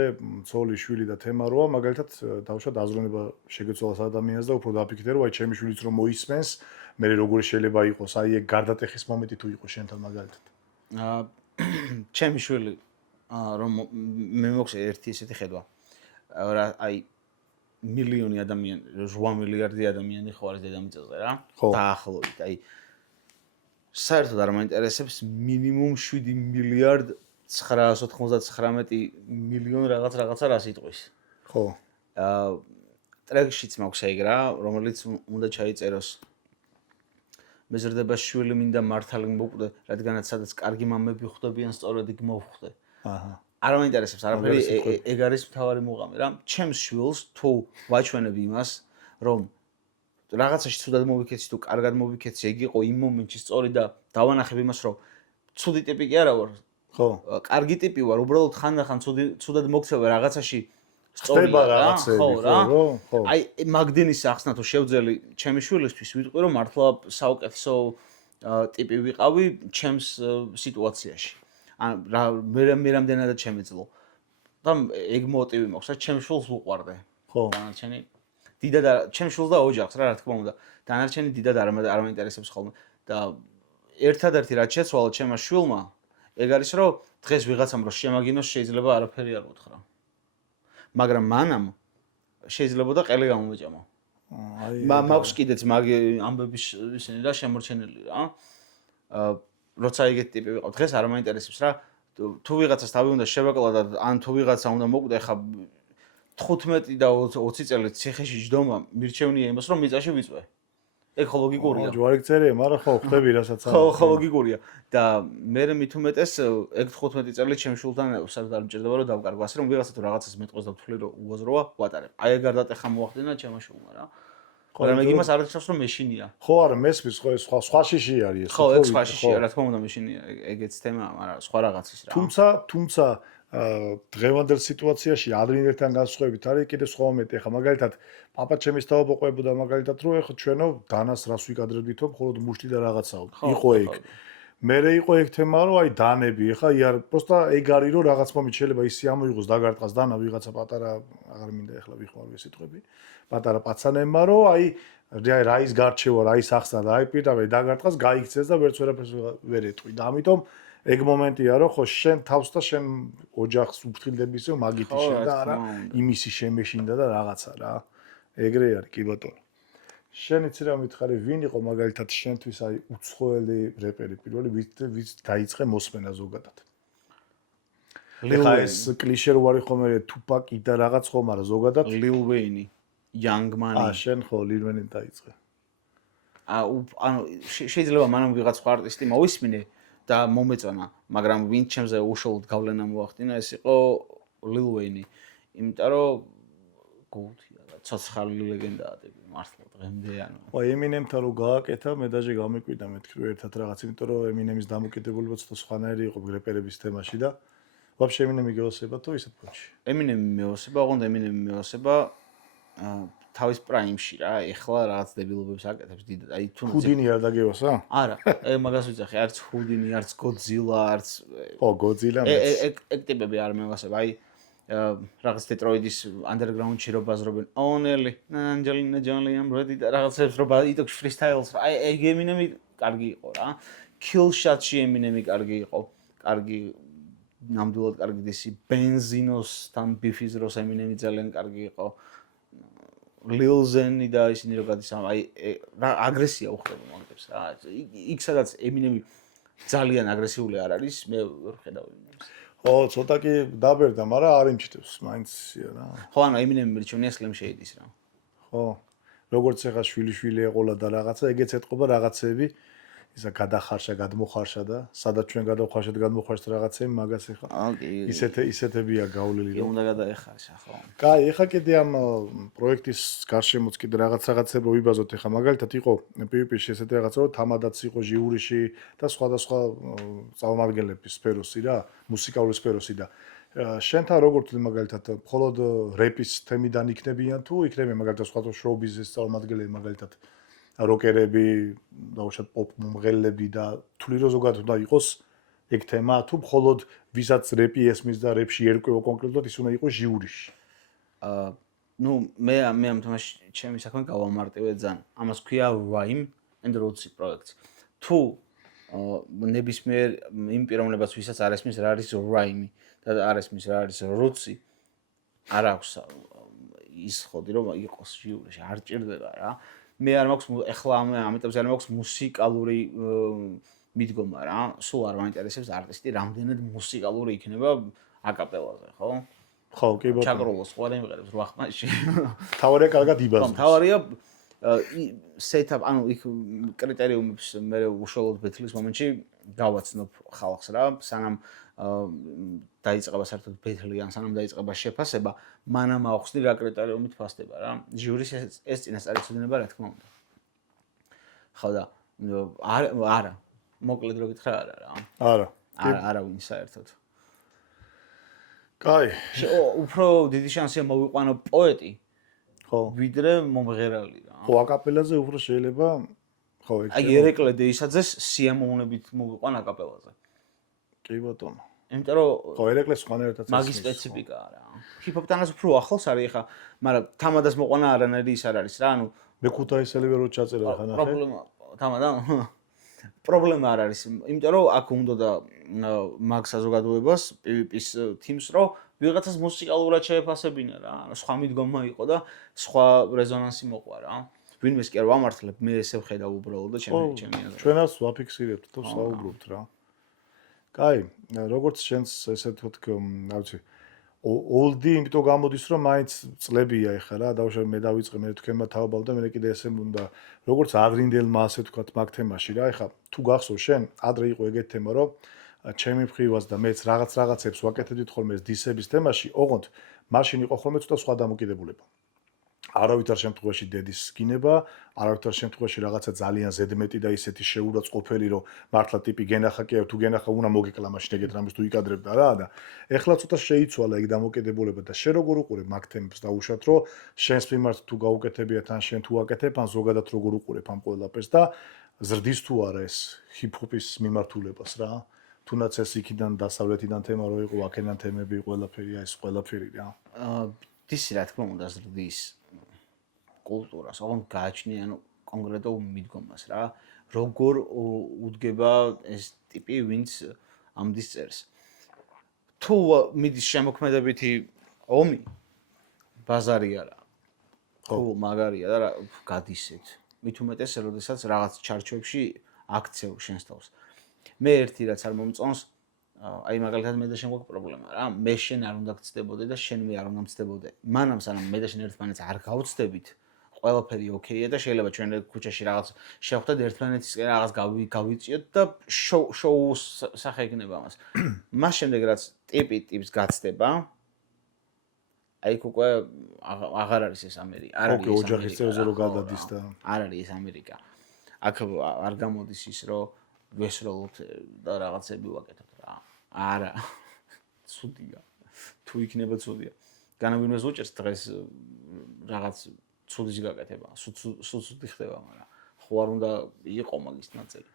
ცოლი შვილი და თემა როა მაგალითად დავუშვათ აზროვნება შეგეცვალა ადამიანს და უფრო დაფიქრე რომ აი ჩემი შვილიც რომ მოისმენს, მე როგორი შეიძლება იყოს აი ეგ გარდატეხის მომენტი თუ იყო შენთან მაგალითად. ჩემი შვილი რომ მე მოხს ერთი ესეთი ხედვა. აი მილიონი ადამიანი, 8 მილიარდი ადამიანი ხო არის დედამიწაზე რა. დაახლოებით, აი საერთოდ არ მაინტერესებს მინიმუმ 7 მილიარდ 999 მილიონ რაღაცა რას იტყვის. ხო. ტრეკშიც მაქვს ეგ რა, რომელიც უნდა ჩაიწეროს. მეზრდება შვილი მინდა მართალი მოკვდე, რადგანაც სადაც კარგი მამები ხვდებიან, სწორედ იქ მოვხვდე. აჰა. არ მაინტერესებს არაფერი, ეგ არის მთავარი მუღამი რა. ჩემს შვილს თუ ვაჩვენებ იმას, რომ რაღაცაში ცუდად მოვიქეცი თუ კარგად მოვიქეცი, ეგ იყო იმ მომენტში სწორი და დავანახებ იმას, რომ ცუდი ტიპი კი არა ვარ. ხო. კარგი ტიპი ვარ, უბრალოდ ხანდახან ცუდად მოგცევა რაღაცაში სწორია რა. ხო რა. აი მაგდენის ახსნა თუ შევძელი ჩემი შვილისთვის, ვიტყვი რომ მართლა საუკეთესო ტიპი ვიყავი ჩემს სიტუაციაში. ან მე რამდენადაც შემეძლო. და ეგ მოტივი მაქვს, რა ჩემს შვილს უყვარდე. ხო. დანარჩენი დიდად ჩემს შვილს და ოჯახს რა თქმა უნდა. დანარჩენი დიდად არ მაინტერესებს ხოლმე. და ერთადერთი რაც შეცვალა ჩემმა შვილმა, ეგ არის რომ დღეს ვიღაცამ რომ შემაგინოს შეიძლება არაფერი არ უთხრა. მაგრამ მანამ შეიძლება და ყელი გამომეჭამა. აი მაქვს კიდეც მაგი ამბების ისინი რა შემორჩენილი რა. როცა ეგეთი ტიპი ვიყავ დღეს არ მაინტერესებს რა თუ ვიღაცას თავი უნდა შევაკლა და ან თუ ვიღაცა უნდა მოკვდე ხა 15 და 20 წელი ციხეში ჯდომა მირჩევნია იმას რომ მიწაში ვიწვე ეგ ხო ლოგიკურია. ჯვარი წერია, მაგრამ ხო ხვდები რასაც ხო ლოგიკურია და მე მით უმეტეს ეგ 15 წელი ჩემ შულთან საერთოდ არ მჭირდება რომ დავკარგო ასე რომ ვიღაცა თუ რაღაცას მეტყოს და ვთვლი რომ უაზროა ვატარებ. აი ეგ არ დატეხა მოახდინა ჩემო შულმა რა. მაგრამ ეგ იმას არ იცავს რომ მეშინია. ხო არა მესმის ხო სხვა შიში არის ეს. ხო ეგ სხვა შიში რა თქმა უნდა მეშინია ეგეც თემაა, მაგრამ სხვა რაღაცის რა. თუმცა დღევანდელ სიტუაციაში ადრინდელთან განსხვავებით არის კიდე სხვა მომენტი. ახლა მაგალითად პაპა ჩემის თავობოყვებოდა მაგალითად რომ ახლა ჩვენო დანას რას ვიკადრებდითო მხოლოდ მუშტი და რაღაცაო. იყო ეგ. მერე იყო ეგ თემა რომ აი დანები ახლა იარ პროსტა ეგ არის რომ რაღაც მომენტ შეიძლება ისი ამოიღოს დაგარტყას დანა ვიღაცა პატარა აღარ მინდა ახლა ვიხმარო ეს სიტყვები. პატარა პაცანებმა რომ აი რაის გარჩევა, რაის ახსნა და აი პირდაპირ დაგარტყას, გაიქცეს და ვერც ვერაფერს ვერ ეტყვი. და ამიტომ ეგ მომენტია რომ ხო შენ თავს და შენ ოჯახს უფრთხილდებისო მაგითი შენ და არა იმისი შემეშინდა და რაღაცა რა. ეგრე არის კი ბატონო. შენ იცი რა მითხარი, ვინ იყო მაგალითად შენთვის აი უცხოელი რეპერი პირველი ვიც დაიწყე მოსმენა ზოგადად. ეხა ეს კლიშე რო არის ხომ თუპაკი და რაღაც ხომ არა ზოგადად Lil Wayne, Young Money. შენ ხო Lil Wayne დაიწყე. ანუ შეიძლება მანამ ვიღაც სხვა არტისტი მოვისმინე და მომეწონა, მაგრამ ვინ ჩემზე უშუალოდ გავლენა მოახდინა, ეს იყო Lil Wayne. იმიტომ რომ გულთია და ცოცხალი ლეგენდაა ტიპი მართლა დღემდე ანუ. ხო Eminem-თან რო გააკეთა, მე დაჟე გამიკვირდა მეთქი ერთად რაღაც, იმიტომ რომ Eminem-ის დამოკიდებულება ცოტა სხვანაირი იყო რეპერების თემაში და ვაფშე Eminem-ი გეოსება თუ ისეთ ფონში. Eminem-ი მეოსება, ოღონდ Eminem-ი მეოსება თავის პრაიმში რა, ეხლა რაღაც დებილობებს აკეთებს დიდად. აი თუ ჰუდინი არ დაგევასა? არა, მაგას ვიცახი, არც ჰუდინი, არც Godzilla, არც ხო, Godzilla. ეგ ტიპები არ მევასება. აი რაღაც Detroit-ის underground-ში რო ბაზრობენ, Only Angelina Jolie I'm ready და რაღაცებს რო იტოქს freestyles. აი ეგ Eminem-ი კარგი იყო რა. Kill Shot-ში Eminem-ი კარგი იყო. კარგი ნამდვილად კარგი დისი Benzinos-თან ბიფის დროს Eminem-ი ძალიან კარგი იყო. Lil Zen-ი და ისინი რო გადის აი რა აგრესია უხდება მაგებს რა. იქ სადაც Eminem-ი ძალიან აგრესიული არ არის, მე ვერ ხედავ იმას. ხო, ცოტა კი დაბერდა, მაგრამ არ იმჩნევს, მაინც რა. ხო, ანუ Eminem-ი მირჩევნია Slim Shady-ს რა. ხო. როგორც ახლა შვილი ეყოლა და რაღაცა, ეგეც ეთყობა რაღაცები. ისა გადახარშა, გადმოხარშა და სადაც ჩვენ გადავხარშეთ, გადმოხარშეთ რაღაცები, მაგას ახლა. ისეთებია გავლილი რომ უნდა გადაეხარშა, ხო. კაი, ახლა კიდე ამ პროექტის გარშემოც კიდე რაღაცებო ვიბაზოთ ახლა. მაგალითად იყო PvP-ში ესეთი რაღაცა, რომ თამადაც იყო ჟიურიში და სხვადასხვა წარმომადგენლების სფეროსი რა, მუსიკალური სფეროსი და შენთან როგორ თვლი მაგალითად, მხოლოდ რეპის თემიდან იქნებიან თუ იქნებიან მაგალითად სხვა შოუ-ბიზნესის წარმომადგენლები მაგალითად როკერები, დაუშვათ პოპ მომღერლები და თვლი რომ ზოგადად უნდა იყოს ეგ თემა თუ მხოლოდ ვისაც რეპი ესმის და რეპში ერკვევა კონკრეტულად ის უნდა იყოს ჟიურიში. ნუ მე ამ თემაში ჩემი საქმე გავამარტივე ძალიან. ამას ქვია Rhyme and Roots პროექტი. თუ ნებისმიერ იმ პიროვნებას ვისაც არ ესმის რა არის Rhyme და არ ესმის რა არის Roots-ი არ აქვს ის ხოდი რომ იყოს ჟიურიში, არ ჭირდება რა. მე არ მაქვს ეხლა ამიტომ არ მაქვს მუსიკალური მიდგომა რა. სულ არ მაინტერესებს არტისტი რამდენად მუსიკალური იქნება აკაპელაზე, ხო? ხო, კი ბატონო. ჩაკროლოს ყველა იმღერებს 8 ხმაში. თავარია კარგად იბაზოს. თავარია setup, ანუ იქ კრიტერიუმებს მე უშუალოდ ბეთლის მომენტში გავაცნობ ხალხს რა, სანამ დაიწყება საერთოდ ბეთლი ან სანამ დაიწყება შეფასება, მანამ ახსნი რა კრიტერიუმით ფასდება რა. ჟიურის ეს წინასწარი ცოდინება რა თქმა უნდა. ხო და არა, მოკლედ რო გითხრა არა რა. არა ვინ საერთოდ. კაი. უფრო დიდი შანსია მოვიყვანო პოეტი. ხო. ვიდრე მომღერალი რა. ხო, აკაპელაზე უფრო შეიძლება ხო ეგ. აი ერეკლე დეისაძეს სიამოვნებით მოვიყვან აკაპელაზე. კი ბატონო. იმიტომ რომ ხო ერეკლეს სხვანაირად მაგის სპეციფიკაა რა. ჰიპ-ჰოპთანაც უფრო ახლოს არის ახლა, მაგრამ თამადას მოყვანა არანაირი ის არ არის რა, ანუ მე ქუთაისელი ვერ ჩაწერა ხა ნახე. პრობლემა თამადა პრობლემა არ არის, იმიტომ რომ აქ უნდა და მაგ საზოგადოებას PvP-ის თიმს რომ ვიღაცას მუსიკალურად შეეფასებინა რა, სხვა მიდგომა იყო და სხვა რეზონანსი მოყვა რა. ვინმეს კი არ ვამართლებ, მე ესე ვხედავ უბრალოდ და ჩემი აზრით. ჩვენას ვაფიქსირებთ თუ საუბრობთ რა. კაი, როგორც შენს ესე თქო, რა ვიცი, oldi იმიტომ გამოდის რომ მაინც წლებია ეხლა რა დავშევ მე დავიწყე მე თქვენმა თავებავ და მე კიდე ესე უნდა როგორც ადრინდელმა ასე თქვათ მაგ თემაში რა ეხლა თუ გახსოვს შენ ადრე იყო ეგეთი თემა რომ ჩემი მხრივაც და მეც რაღაცებს ვაკეთებდით ხოლმე ეს დისების თემაში ოღონდ მაშინ იყო ხოლმე ცოტა სხვა დამოკიდებულება არავითარ შემთხვევაში დედის გინება, არავითარ შემთხვევაში რაღაცა ძალიან ზედმეტი და ისეთი შეურაცხყოფელი, რომ მართლა ტიპი გენახა კი თუ გენახა უნდა მოგეკლა მაშინ ეგეთ რამეს თუ იკადრებდა რა და ეხლა ცოტა შეიცვალა ეგ დამოკიდებულება და შენ როგორ უყურებ მაგ თემებს დაუშვათ რომ შენს მიმართ თუ გაუკეთებიათ ან შენ თუ აკეთებ ან ზოგადად როგორ უყურებ ამ ყველაფერს და ზრდის თუ არა ეს ჰიპ-ჰოპის მიმართულებას რა თუნდაც ეს იქიდან დასავლეთიდან თემა რო იყო აქედან თემები ყველაფერია ეს ყველაფერი რა დისი რა თქმა უნდა ზრდის კულტურას, ოღონდ გააჩნია ანუ კონკრეტულ მიდგომას რა. როგორ უდგება ეს ტიპი, ვინც ამდის წერს. თუ მიდის შემოქმედებითი ომი, ბაზარი არა. თუ მაგარია და გადისეთ. მით უმეტეს, როდესაც რაღაც ჩარჩოებში აქცევ შენს თავს. მე ერთი რაც არ მომწონს, აი მაგალითად მე და შენ გვაქვს პრობლემა რა. მე შენ არ უნდა გწდებოდე და შენ მე არ უნდა მწდებოდე. მანამ სანამ მე და შენ ერთმანეთს არ გავწდებით, ყველაფერი ოკეია და შეიძლება ჩვენ ქუჩაში რაღაც შევხვდეთ ერთმანეთისკენ რაღაც გავიწიოთ და შოუს სახე იქნება მას. მას შემდეგ რაც ტიპს გაცდება აი უკვე აღარ არის ეს ამერიკა. არ არის ეს ოჯახის წევრზე რო გადადის და არ არის ეს ამერიკა. აქ არ გამოდის ის რომ ვესროლოთ და რაღაცები ვაკეთებთ რა. არა. ცუდია. თუ იქნება ცუდია. განავინმეს უჭერს დღეს რაღაც ცუდის გაკეთება. სულ ხდება, მაგრამ ხო არ უნდა იყო მაგის ნაწილი.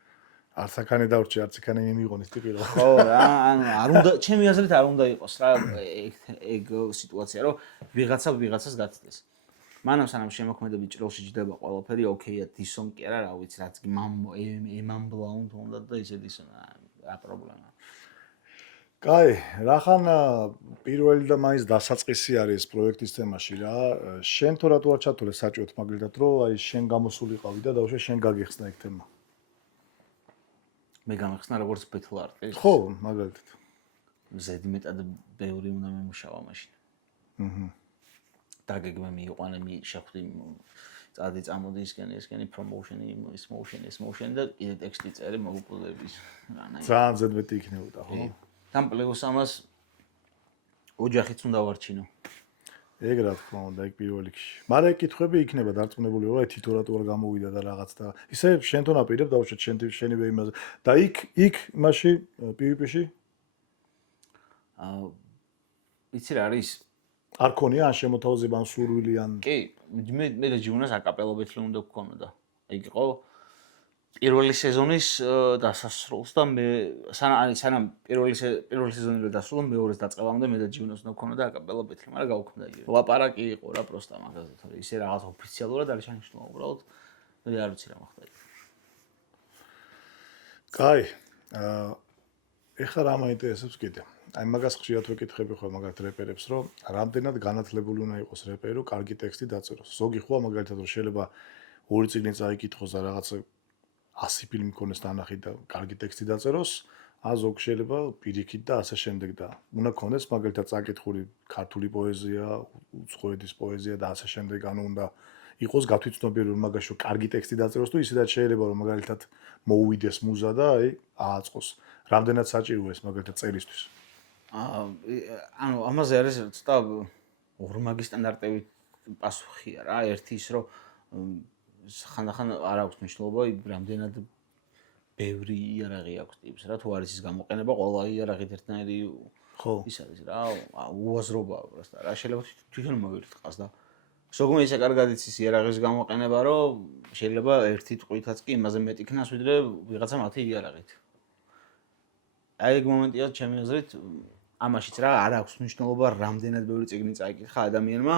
არც აქანი დავრჩი, არც იქანი მიმიღონის ტიპი რა. ხო რა, ანუ არ უნდა, ჩემი აზრით არ უნდა იყოს რა ეგ სიტუაცია, რომ ვიღაცას გაცდეს. მანამ სანამ შემოქმედები ჭრილში ჯდება ყველაფერი, ოკეია, დისონ კი არა, რა ვიცი, რაც ემამბლაუნდ უნდა და ისე დისონ, რა პრობლემა. კაი, რახან პირველი და მაინც დასაწყისი არის ეს პროექტის თემაში რა. შენ თუ რატო არ ჩათვლე საჭიოთ მაგალითად, რომ აი შენ გამოსულიყავი და დავშე შენ გაგიხსნა ეგ თემა. მე გამიხსნა როგორც ბეთლ არტის. ხო, მაგალითად. ზედმეტად ბევრი უნდა მემუშავა მაშინ. დაგეგმე მიიყვანე შეხვდი წადი წამოდი ისკენი პრომოუშენი ის მოუშენი და კიდე ტექსტი წერე მოგუკლდების რანაირად. ძალიან ზედმეტი იქნებოდა, ხო? თან პლუს ამას ოჯახიც უნდა ვარჩინო. ეგ რა თქმა უნდა, ეგ პირველ რიგში. მაგრამ ეგ კითხვები იქნება დარწმუნებული, რომ თითო რატო არ გამოვიდა და რაღაც და ისე შენთან აპირებ დავუშვათ შენივე იმაზე. და იქ იმაში PvP-ში იცი რა არის? არ ქონია ან შემოთავაზება ან სურვილი ან კი, მე და ჯიუნას აკაპელო ბეთლი უნდა გქონოდა. ეგ იყო პირველი სეზონის დასასრულს და მე სანამ პირველი სეზონი დასრულდა მეორეს დაწყებამდე მე და ჯიუნას უნდა გქონოდა აკაპელო ბეთლი, მაგრამ გავუქმდა იო. ლაპარაკი იყო რა პროსტა მაგაზე, თორე ისე რაღაც ოფიციალურად არის აღნიშნული უბრალოდ მე არ ვიცი რა მოხდა. კაი, ეხლა რა მაინტერესებს კიდე? აი მაგას ხშირად ვეკითხები ხოლმე მაგათ რეპერებს, რომ რამდენად განათლებული უნდა იყოს რეპერი, რომ კარგი ტექსტი დაწეროს. ზოგი ხო მაგალითად რომ შეიძლება ორი წიგნი წაიკითხოს და რაღაცა 100 ფილმი ქონდეს დანახი და კარგი ტექსტი დაწეროს, ან ზოგი შეიძლება პირიქით და ასე შემდეგ და უნდა ქონდეს მაგალითად წაკითხული ქართული პოეზია, უცხოეთის პოეზია და ასე შემდეგ, ანუ უნდა იყოს გათვითცნობიერება რომ მაგაში რომ კარგი ტექსტი დაწეროს თუ ისედაც შეიძლება რომ მაგალითად მოუვიდეს მუზა და აი ააწყოს. რამდენად საჭიროა ეს მაგალითად წერისთვის? ანუ ამაზე არის ცოტა ორმაგი სტანდარტებით პასუხია რა. ერთი ის რომ ხანდახან არ აქვს მნიშვნელობა რამდენად ბევრი იარაღი აქვს ტიპს რა. თუ არის ის გამოყენება ყველა იარაღით ერთნაირი ხო ის არის რა. უაზრობა პროსტა რა. შეიძლება თვითონ მოგერტყას და ზოგმე ისე კარგად იცის იარაღის გამოყენება რომ შეიძლება ერთი ტყვითაც კი იმაზე მეტი იქნას ვიდრე ვიღაცა მათი იარაღით. აი ეგ მომენტია ჩემი აზრით ამაშიც რა არ აქვს მნიშვნელობა რამდენად ბევრი წიგნი წაიკითხა ადამიანმა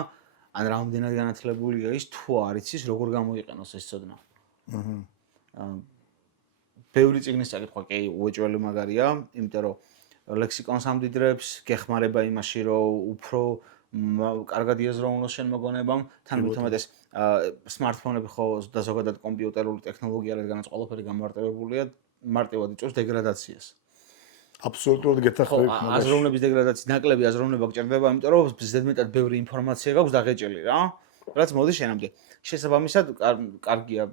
ან რამდენად განათლებულია ის თუ არ იცის როგორ გამოიყენოს ეს ცოდნა. ბევრი წიგნის წაკითხვა კი უეჭველი მაგარია, იმიტომ რომ ლექსიკონს ამდიდრებს, გეხმარება იმაში რომ უფრო კარგად იაზროვნოს შენ მოგონებამ, თან მithumetes smartphone-ები ხო და ზოგადად კომპიუტერული ტექნოლოგია რადგანაც ყველაფერი გამარტივებულია, მარტივად იწვევს დეგრადაციას. აბსოლუტურად გეთახმებით მაგაში. აზროვნების დეგრადაციის ნაკლები აზროვნება გჭირდება, იმიტომ რომ ზედმეტად ბევრი ინფორმაცია გაქვს დაღეჭილი რა. რაც მოდის შენამდე. შესაბამისად, კარგია,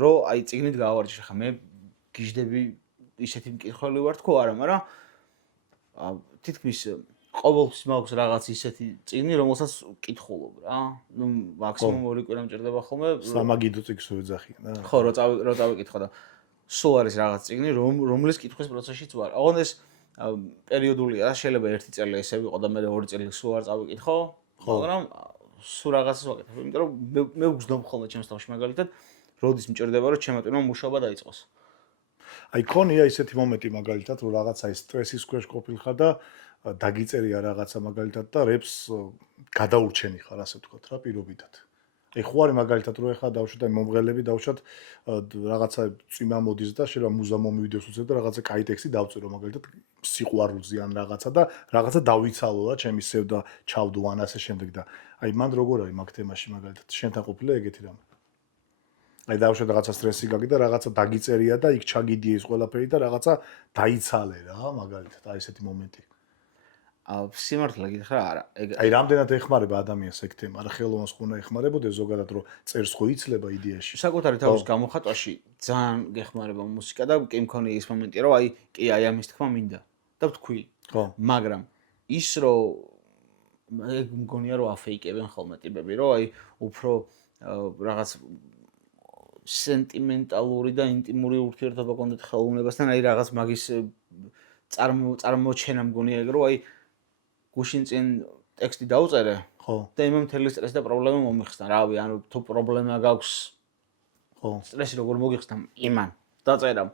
რომ აი წიგნით გავარჯიშე ხა მე გიждები ისეთი მკითხველი ვარ თქო არა, მაგრამ თითქმის ყოველთვის მაქვს რაღაც ისეთი წიგნი, რომელსაც ვკითხულობ რა. ნუ მაქსიმუმ 2 კვირა მჭირდება ხოლმე. სამაგიდო წიგნს ვეძახიან რა. ხო, რო წავიკითხო და სულ არის რაღაც წიგნი, რომლის კითხვის პროცესშიც ვარ. ოღონდ ეს პერიოდულია, შეიძლება 1 წელი ესე ვიყო და მე 2 წელი სულ არ წავიკითხო, მაგრამ სულ რაღაცას ვაკეთებ, იმიტომ რომ მე ვგზნობ ხოლმე ჩემს თავში მაგალითად, როდის მჭირდება რომ ჩემო ტვინმა მუშაობა დაიწყოს. აი ქონია ისეთი მომენტი მაგალითად, რომ რაღაცა სტრესის ქვეშ ყოფილხარ და დაგიწერია რაღაცა მაგალითად და რეპს გადაურჩენი ხარ, ასე ვთქვათ რა, პირობითად. აი ხო არის მაგალითად რომ ეხლა დავუშვათ აი მომღერლები დავუშვათ რაღაცა წვიმა მოდის და შეიძლება მუზა მომივიდეს უცებ და რაღაცა კაი ტექსტი დავწერო მაგალითად სიყვარულზე ან რაღაცა და რაღაცა დავიცალო და ჩემი სევდა ჩავდო ან ასე შემდეგ და აი მან როგორ არის მაგ თემაში მაგალითად შენთან ყოფილა ეგეთი რამე აი დავუშვათ რაღაცა სტრესი გაგი და რაღაცა დაგიწერია და იქ ჩაგიდია ეს ყველაფერი და რაღაცა დაიცალე რა მაგალითად აი ესეთი მომენტი სიმართლე გითხრა არა. აი რამდენად ეხმარება ადამიანს ეგ თემა, არა ხელოვნებას ხონა ეხმარებოდეს ზოგადად რომ წერს ხო იცლება იდეაში. საკუთარი თავის გამოხატვაში ძალიან გეხმარება მუსიკა და კი მქონია ის მომენტი რომ აი კი აი ამის თქმა მინდა და ვთქვი. ხო. მაგრამ ის რომ ეგ მგონია რომ აფეიკებენ ხოლმე ტიპები რომ აი უფრო რაღაც სენტიმენტალური და ინტიმური ურთიერთობა გქონდეთ ხელოვნებასთან აი რაღაც მაგის წარმოჩენა მგონია ეგ რომ აი გუშინ წინ ტექსტი დაუწერე, ხო. და იმამ მთელი სტრესი და პრობლემა მომიხსნა, რავი, ანუ თუ პრობლემა გაქვს, ხო. სტრესი როგორ მოგიხსნა იმან, დაწერა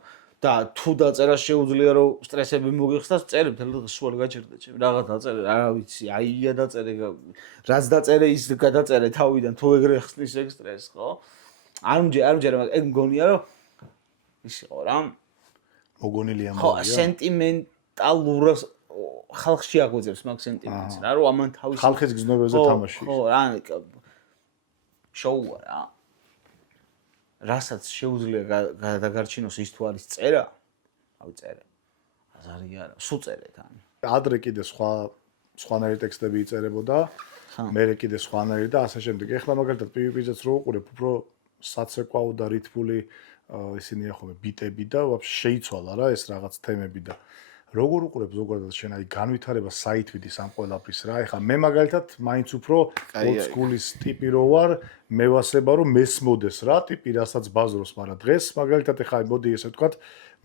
და თუ დაწერა შეუძლია რომ სტრესები მოგიხსნას, წერე მთელი სულ გაჭირდა ჩემ. რაღაც დაწერე, არა ვიცი, აია დაწერე, რაც დაწერე ის გადაწერე თავიდან, თუ ეგრე ხსნის ეგ სტრესს, ხო? არ მჯერა, მაგრამ ეგ მგონია რომ ის იყო რა. მოგონილი ამბავია. ხო, სენტიმენტალურს ხალხში აღვიძებს მაგ სენტიმენტს რა, რომ ამან თავის ხალხის გზნობებზე თამაში. ხო, რა, შოუა რა. რასაც შეუძლია გადაგარჩინოს ის თუ არის წერა, ავი წერე. აზარი არა, სულ წერეთ ან. ადრე კიდე სხვანაირი ტექსტები იწერებოდა, მერე კიდე სხვანაირი და ასე შემდეგ. ეხლა მაგალითად PvP-ზეც რო უყურებ, უფრო საცეკვაო და რითმული ისინი ახლა ბიტები და ვაფშე შეიცვალა რა ეს რაღაც თემები და როგორ უყურებ ზოგადად შენ აი განვითარება საითვიდის ამ ყველაფრის რა ეხლა მე მაგალითად მაინც უფრო old school-ის ტიპი რო ვარ მე ვასება რომ მესმოდეს რა ტიპი რასაც ბაზრობს მაგრამ დღეს მაგალითად ეხლა აი მოდი ესე ვთქვათ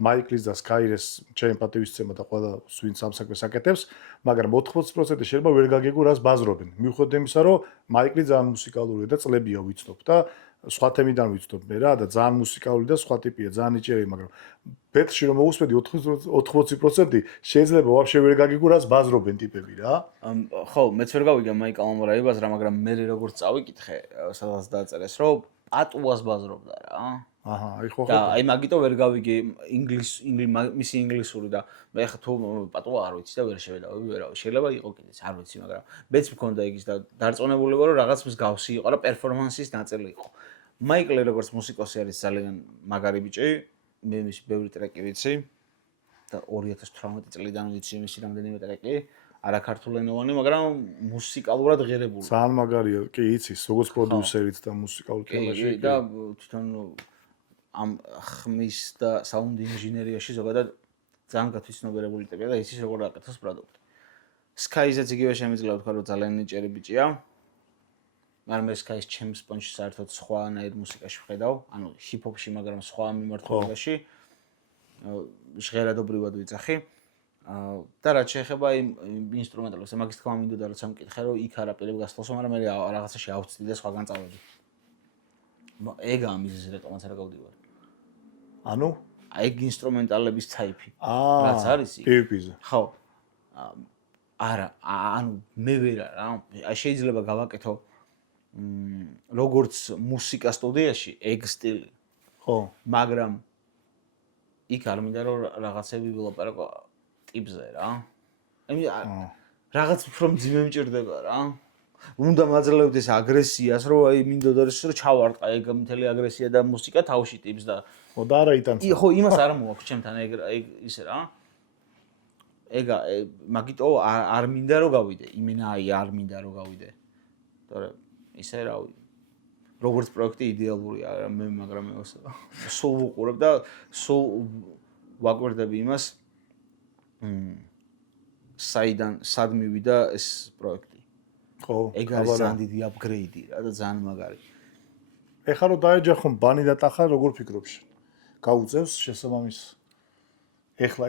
მაიკლის და სკაირეს ჩემი პატივისცემა და ყველა ვინც ამ საქმეს აკეთებს მაგრამ 80% შეიძლება ვერ გაგიგო რას ბაზრობენ მიუხედავად იმისა რომ მაიკლი ძალიან მუსიკალურია და წლებია ვიცნობ და სხვა თემიდან ვიცნობ მე რა და ძალიან მუსიკალური და სხვა ტიპია ძალიან იჭერე მაგრამ ბეთში რომ მოусმედი 80% შეიძლება ვაფშე ვერ გაგიგო რას ბაზრობენ ტიპები რა ხო მეც ვერ გავიგე მაიკალმა რა იბაზრა მაგრამ მე როგორც წავიკითხე სადაც დაწერეს რომ პატუას ბაზრობდა რა აჰა აი ხო და აი მაგიტო ვერ გავიგე მისი ინგლისური და მე ხა თუ პატუა არ ვიცი და ვერ შევედავები ვერავი შეიძლება იყო კიდეც არ ვიცი მაგრამ მეც მქონდა იგის და დარწმუნებული ვარ რომ რაღაც მსგავსი იყო და პერფორმანსის ნაწილი იყო მაიკლი როგორც მუსიკოსი არის ძალიან მაგარი ბიჭი მე მისი ბევრი ტრეკი ვიცი და 2018 წლიდან ვიცი მისი რამდენიმე ტრეკი არა ქართულენოვანი მაგრამ მუსიკალურად ღირებული ძალიან მაგარია კი იცის როგორც პროდიუსერიც და მუსიკალურ თემაში და თვითონ ამ ხმის და საუნდ ინჟინერიაში ზოგადად ძალიან გათვითცნობიერებული ტიპია და იცის როგორ აკეთოს პროდუქტი. Sky-ზეც იგივე შემიძლია ვთქვა რომ ძალიან ნიჭიერი ბიჭია. მაგრამ მე Sky-ს ჩემს პონჩში საერთოდ სხვანაირ მუსიკაში ვხედავ, ანუ ჰიპ-ჰოპში, მაგრამ სხვა მიმართულებაში. ჟღერადობრივად ვიძახი. და რაც შეეხება იმ ინსტრუმენტალებს, მაგის თქმა მინდოდა რომ სამკითხე რომ იქ არაპირებ გასვლასო, მაგრამ მე რაღაცაში ავწდი და სხვაგან წავედი. ეგა ამის რეკომაც არ გავდივარ. ანუ ეგ ინსტრუმენტალების ტაიპი. რაც არის იქ. PvP-ზე. ხო. არა, ანუ მე ვერა რა. აი შეიძლება გავაკეთო როგორც მუსიკა სტუდიაში ეგ სტილი. ხო. მაგრამ იქ არ მინდა რომ რაღაცები ვილაპარაკო ტიპზე რა. რაღაც უფრო მძიმე მჭირდება რა. უნდა მაძლევდეს აგრესიას, რომ აი მინდოდა რომ ჩავარტყა ეგ მთელი აგრესია და მუსიკა თავში ტიპს და ხო და არა იტანს. ხო, იმას არ მოაქვს ჩემთან ეგ ისე რა. ეგა მაგიტო არ მინდა რომ გავიდე. იმენა არ მინდა რომ გავიდე. თორე ისე რავი. როგორც პროექტი იდეალურია მე მაგრამ სულ ვუყურებ და სულ ვაკვირდები იმას სად მივიდა ეს პროექტი. ხო, ეგ არის ძალიან დიდი აპგრეიდი რა და ძალიან მაგარი. ეხლა რომ დაეჯახონ ბანი და ტახა როგორ ფიქრობ შენ? გაუწევს შესაბამის ეხლა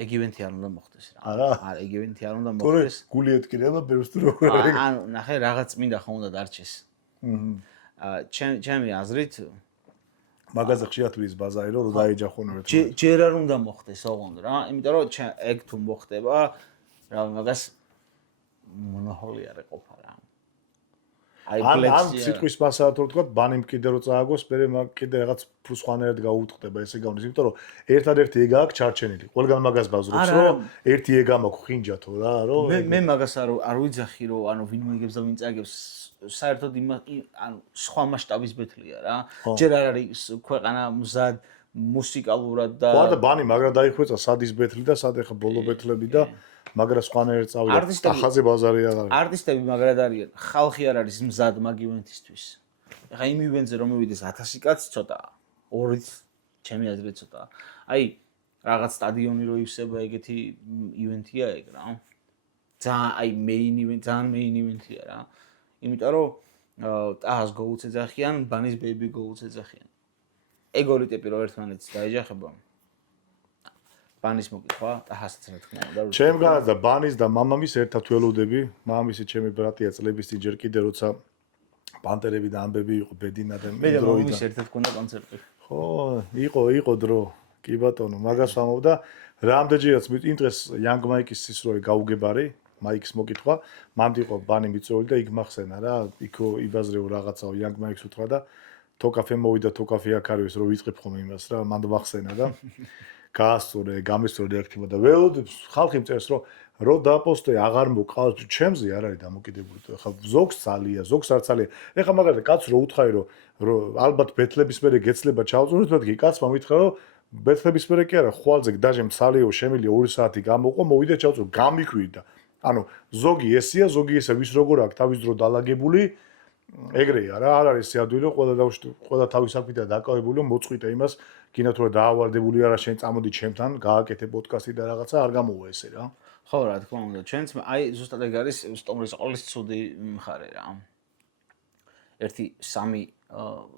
ეგ ივენთი არ უნდა მოხდეს რა. არა? არა, ეგ ივენთი არ უნდა თორე მოხდეს. გული ეთქირება ბევრს თუ როგორ არის. ანუ ნახე რაღაც მინდა ხომ უნდა დარჩეს. ჩემი აზრით მაგაზე ხშირად ვის ბაზარი რომ დაეჯახონ ერთმანეთს. ჯერ არ უნდა მოხდეს ოღონდ რა, იმიტომ რომ ეგ თუ მოხდება რა მაგას მონოჰოლი არ ეყოფა რა. აი ან სიტყვის მასალა თუ თქვა ბანიმ კიდე რო წააგოს, მე მაგ კიდე რაღაც სხვანაირად გაუთხდება ესე გავნის, იმიტომ რომ ერთადერთი ეგ აქვს ჩარჩენილი. ყველგან მაგას ბაზრობს, რომ ერთი ეგ ამაქვს ხინჯათო რა, რომ მე მაგას არ ვიძახი რომ ანუ ვინ მოიგებს და ვინ წააგებს საერთოდ ანუ სხვა მასშტაბის ბეთლია რა. ჯერ არ არის ქვეყანა მზად მუსიკალურად და ხო და ბანი მაგრა დაიხვეწა სადის ბეთლი და სად ეხა ბოლო ბეთლები და მაგრა სხვანაირად წავიდა. ახაზე ბაზარი არ არის. არტისტები მაგრად არიან. ხალხი არ არის მზად მაგ ივენთისთვის. ეხა იმ ივენთზე რომ მივიდეს 1000 კაცი ცოტაა. 2-იც ჩემი აზრით ცოტაა. აი რაღაც სტადიონი რო ივსება ეგეთი ივენთია ეგ რა. ძალიან აი მეინ ივენთია რა. იმიტომ რომ ტահას გოულს ეძახიან, ბანის ბეიბი გოულს ეძახიან. ეგ ორი ტიპი რო ერთმანეთს დაეჯახება. ბანის მოკითხვა, ტაჰასაც რა თქმა უნდა. ჩემ განადა ბანის და მამამის ერთად ველოდები. მამამისი ჩემი ბრატია წლების წინ ჯერ კიდე როცა პანტერები და ამბები იყო ბედინა და მე მამამის ერთად გქონდა კონცერტი. ხო, იყო დრო. კი ბატონო, მაგას ვამბობ და რამდენჯერაც იმ დღეს Young Mike-ის სისროე გაუგებარი. მაიქს მოკითხვა, მანდი იყო ბანი მიწვეული და იქ მახსენა რა, იქო იბაზრეო რაღაცაო Young Mike-ს უთხრა და თოკაფე მოვიდა, თოკაფე აქ არის რომ ვიწყებ ხომ იმას რა, მანდ მახსენა და გაასწორე, გამისწორე აქტივა და ველოდებს ხალხი მწერს რომ დაპოსტე აღარ მოყავს, ჩემზე არ არის დამოკიდებული, ხა ზოგს ძალია, ზოგს არ ძალია. ეხა მაგალითად კაცს რო უთხარი რომ ალბათ ბეთლების მერე გეცლება ჩავწუნოთ, მეთქი კაცმა მითხრა რომ ბეთლების მერე კი არა, ხვალზე დაჟე მცალიო შემილია 2 საათი გამოყო, მოვიდა ჩავწუნ, გამიქვიდა. ანუ ზოგი ესია, ზოგი ესა ვის როგორ აქვს თავის დრო დალაგებული, ეგრეა რა, არ არის სიადვილო, ყველა თავის საქმეთან დაკავებული, მოწყვიტე იმას, გინდათ რომ დაავადებული არა შენ წამოდი ჩემთან, გააკეთე პოდკასტი და რაღაცა არ გამოვა ესე რა. ხო რა თქმა უნდა, ჩვენც აი ზუსტად ეგ არის სტომრის ყოლის ცუდი მხარე რა. ერთი 3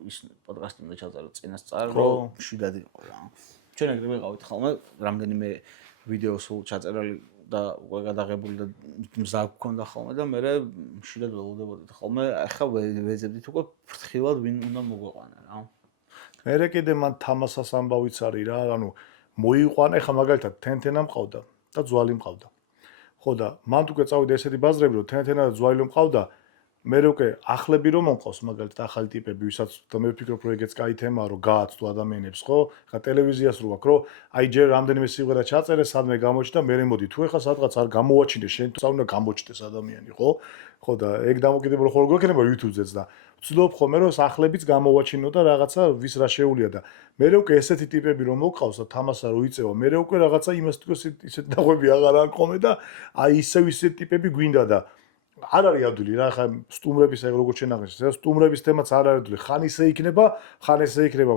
ის პოდკასტი უნდა ჩაწერო წინასწარ, რომ შვიდად იყო რა. ჩვენ ეგრე ვიყავით ხოლმე, რამდენიმე ვიდეო სულ ჩაწერალი და უკვე გადაღებული და მზა გქონდა ხოლმე და მე შვიდად ველოდებოდით ხოლმე, ახლა ვეძებდით უკვე ფრთხილად ვინ უნდა მოგვეყვანა რა. მე კიდე მან თამასას ამბავიც არის რა, ანუ მოიყვანა, ეხა მაგალითად თენთენა მყავდა და ძვალი მყავდა. ხო და მან უკვე წავიდა ესეთი ბაზრები, რომ თენთენა და ძვალი მყავდა, მე უკვე ახლები რომ მომყავს მაგალითად ახალი ტიპები, ვისაც და მე ვფიქრობ რომ ეგეც კაი თემაა, რომ გააცდო ადამიანებს, ხო? ხა ტელევიზიას რო აქვს, რომ აი ჯერ რამდენიმე სიმღერა ჩაწერე, სადმე გამოჩნდა, მე მოდი თუ ეხა სადღაც არ გამოუაჩინე, შენ თუ უნდა გამოჩნდეს ადამიანი, ხო? ხო და ეგ დამოკიდებული ხოლმე გვექნება YouTube-ზეც და ვცდილობ ხოლმე რომ ახლებიც გამოვაჩინო და რაღაცა ვის რა შეუულია და მე უკვე ესეთი ტიპები რომ მოყავს და თამასა რო იწევა, მე უკვე რაღაცა იმას თქოს ისეთ დაღვები აღარ არ ყომე და აი ისევ ისეთ ტიპები გვინდა და არ არის ადვილი რა, ხა სტუმრების ეგ როგორც შენ აღნიშნე, სტუმრების თემაც არ არის ადვილი, ხან ისე იქნება,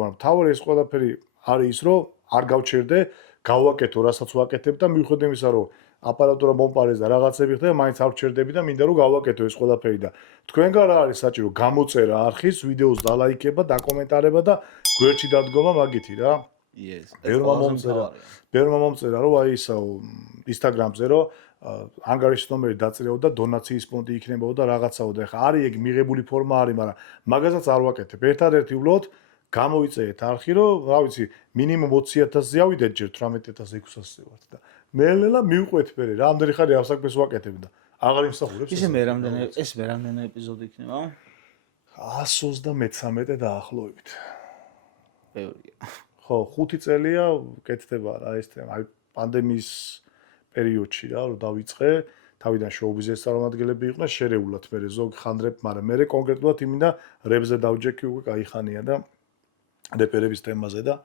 მაგრამ თავი ეს ყველაფერი არის ის, რომ არ გავჩერდე, გავაკეთო, რასაც ვაკეთებ და მივხვდე იმისა, რომ აპარატურა მომპარეს და რაღაცები ხდება, მაინც არ ვჩერდები და მინდა რომ გავაკეთო ეს ყველაფერი და თქვენგან რა არის საჭირო, გამოწერა არხის, ვიდეოს დალაიქება, დაკომენტარება და გვერდში დადგომა მაგითი რა. Yes. ბევრმა მომწერა, რომ აი ისაო Instagram-ზე რომ ანგარიშის ნომერი დაწერეო და დონაციის ფონდი იქნებაო და რაღაცაო და ეხა არის ეგ მიღებული ფორმა არის, მაგრამ მაგასაც არ ვაკეთებ. ერთადერთი უბრალოდ გამოიწეეთ არხი, რომ რა ვიცი, მინიმუმ 20,000-ზე ავიდეთ ჯერ 18,600-ზე ვართ და ნელ-ნელა მივყვეთ მე, რამდენი ხანი ამ საქმეს ვაკეთებ და აღარ იმსახურებს. ისე მე რამდენი ეპიზოდი იქნება? 133 დაახლოებით. ბევრია. ხო, 5 წელია კეთდება რა ეს თემა, აი პანდემიის პერიოდში რა, რომ დავიწყე, თავიდან შოუ-ბიზნესის წარმომადგენლები იყვნენ, შერეულად მე ზოგ ხანდრებ, მაგრამ მე კონკრეტულად იმინდა რეპზე დავჯექი უკვე кай ხანია და რეპერების თემაზე და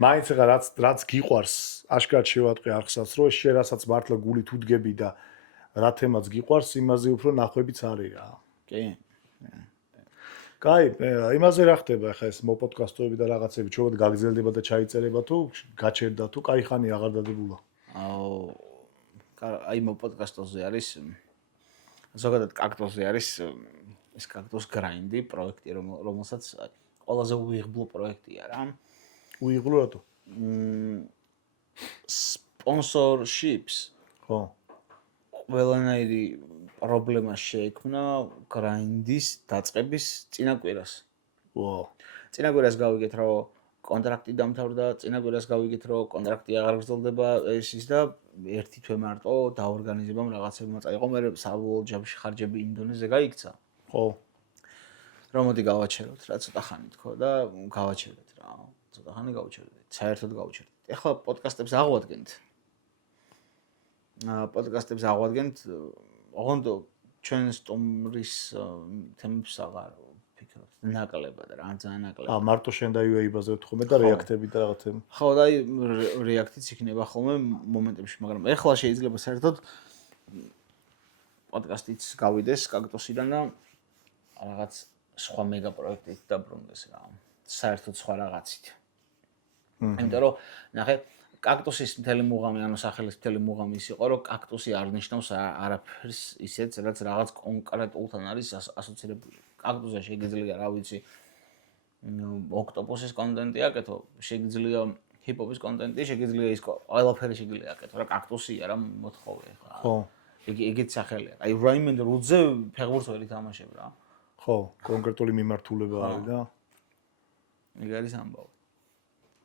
მაინც რა რაც გიყვარს აშკარად შევატყვი არხსაც, რომ შე რასაც მართლა გულით უდგები და რა თემაც გიყვარს, იმაზე უფრო ნახვებიც არის რა. კი. კაი, იმაზე რა ხდება ახლა ეს მოპოდკასტოები და რაღაცები, ჩვენად გაგრძელდება და ჩაიწერება თუ გაჩერდა თუ კაი ხანი აღარ დადებულა. აი მოპოდკასტოზე არის ზოგადად კაქტუსზე არის ეს კაქტუს გრაინდი პროექტი, რომელსაც ყველაზე უიღბლო პროექტია რა. უიღბლო რატო? Sponsorships. ხო. ყველანაირი პრობლემა შეექმნა გრაინდის დაწყების წინაკვირას. ვა. წინაკვირას გავიგეთ, რომ კონტრაქტი დამთავრდა, წინაკვირას გავიგეთ, რომ კონტრაქტი აღარ გრძელდება ის და ერთი თვე მარტო დაორგანიზებამ რაღაცებმა წაიღო, მე საბოლოო ჯამში ხარჯები ინდონეზზე გაიქცა. ხო. რომ მოდი გავაჩეროთ რა ცოტა ხანი თქო და გავაჩერდეთ რა. ცოტა ხანი გავაჩერდეთ, საერთოდ გავაჩერდეთ. ეხლა პოდკასტებს აღვადგენთ. პოდკასტებს აღვადგენთ, ოღონდ ჩვენ სტუმრის თემებს აღარ ვფიქრობთ. ნაკლებად რა, ძალიან ნაკლებად. მარტო შენ და UA-ბაზე ვთხოვე და რეაქტები და რაღაცები. ხო, და აი რეაქტიც იქნება ხოლმე მომენტებში, მაგრამ ეხლა შეიძლება საერთოდ პოდკასტიც გავიდეს კაქტუსიდან და რაღაც სხვა მეგა პროექტით დაბრუნდეს რა. საერთოდ სხვა რაღაცით. იმიტომ რომ ნახე კაქტუსის მთელი მუღამი, ანუ სახელის მთელი მუღამი ის იყო, რომ კაქტუსი არ ნიშნავს არაფერს ისეთს, რაც რაღაც კონკრეტულთან არის ასოცირებული. კაქტუსზე შეიძლება, რა ვიცი, ოქტოპუსის კონტენტი აკეთო, შეიძლება ჰიპ-ჰოპის კონტენტი, შეიძლება ის ყველაფერი შეიძლება აკეთო, რა კაქტუსია რა მოთხოვე ხა. ხო. ეგეც სახელია. აი Raymond Roots-ზე ფეხბურთს ვერ ითამაშებ რა. ხო, კონკრეტული მიმართულება არის და ეგ არის ამბავი.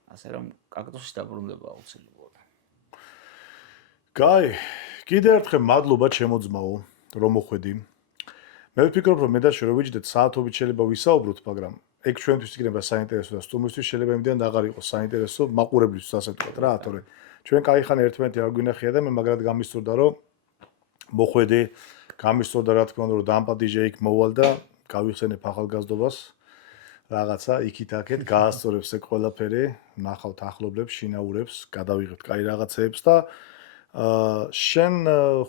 ასე რომ კაქტუსის დაბრუნდება აუცილებლად. კაი, კიდევ ერთხელ მადლობა ჩემოძმაო, რომ მოხვედი. მე ვფიქრობ, რომ მე და შე რო ვიჯდეთ საათობით შეიძლება ვისაუბროთ, მაგრამ ეგ ჩვენთვის იქნება საინტერესო და სტუმრისთვის შეიძლება იმდენ აღარ იყოს საინტერესო, მაყურებლისთვის ასე ვთქვათ რა, თორე ჩვენ კაი ხანი ერთმანეთი არ გვინახია და მე მაგრად გამისწორდა, რომ მოხვედი, გამისწორდა რა თქმა უნდა, რომ დამპა DJ იქ მოვალ და გავიხსენებ ახალგაზრდობას. რაღაცა იქით-აქეთ გაასწორებს ეგ ყველაფერი, ნახავთ ახლობლებს, შინაურებს, გადავიღებთ კაი რაღაცეებს და შენ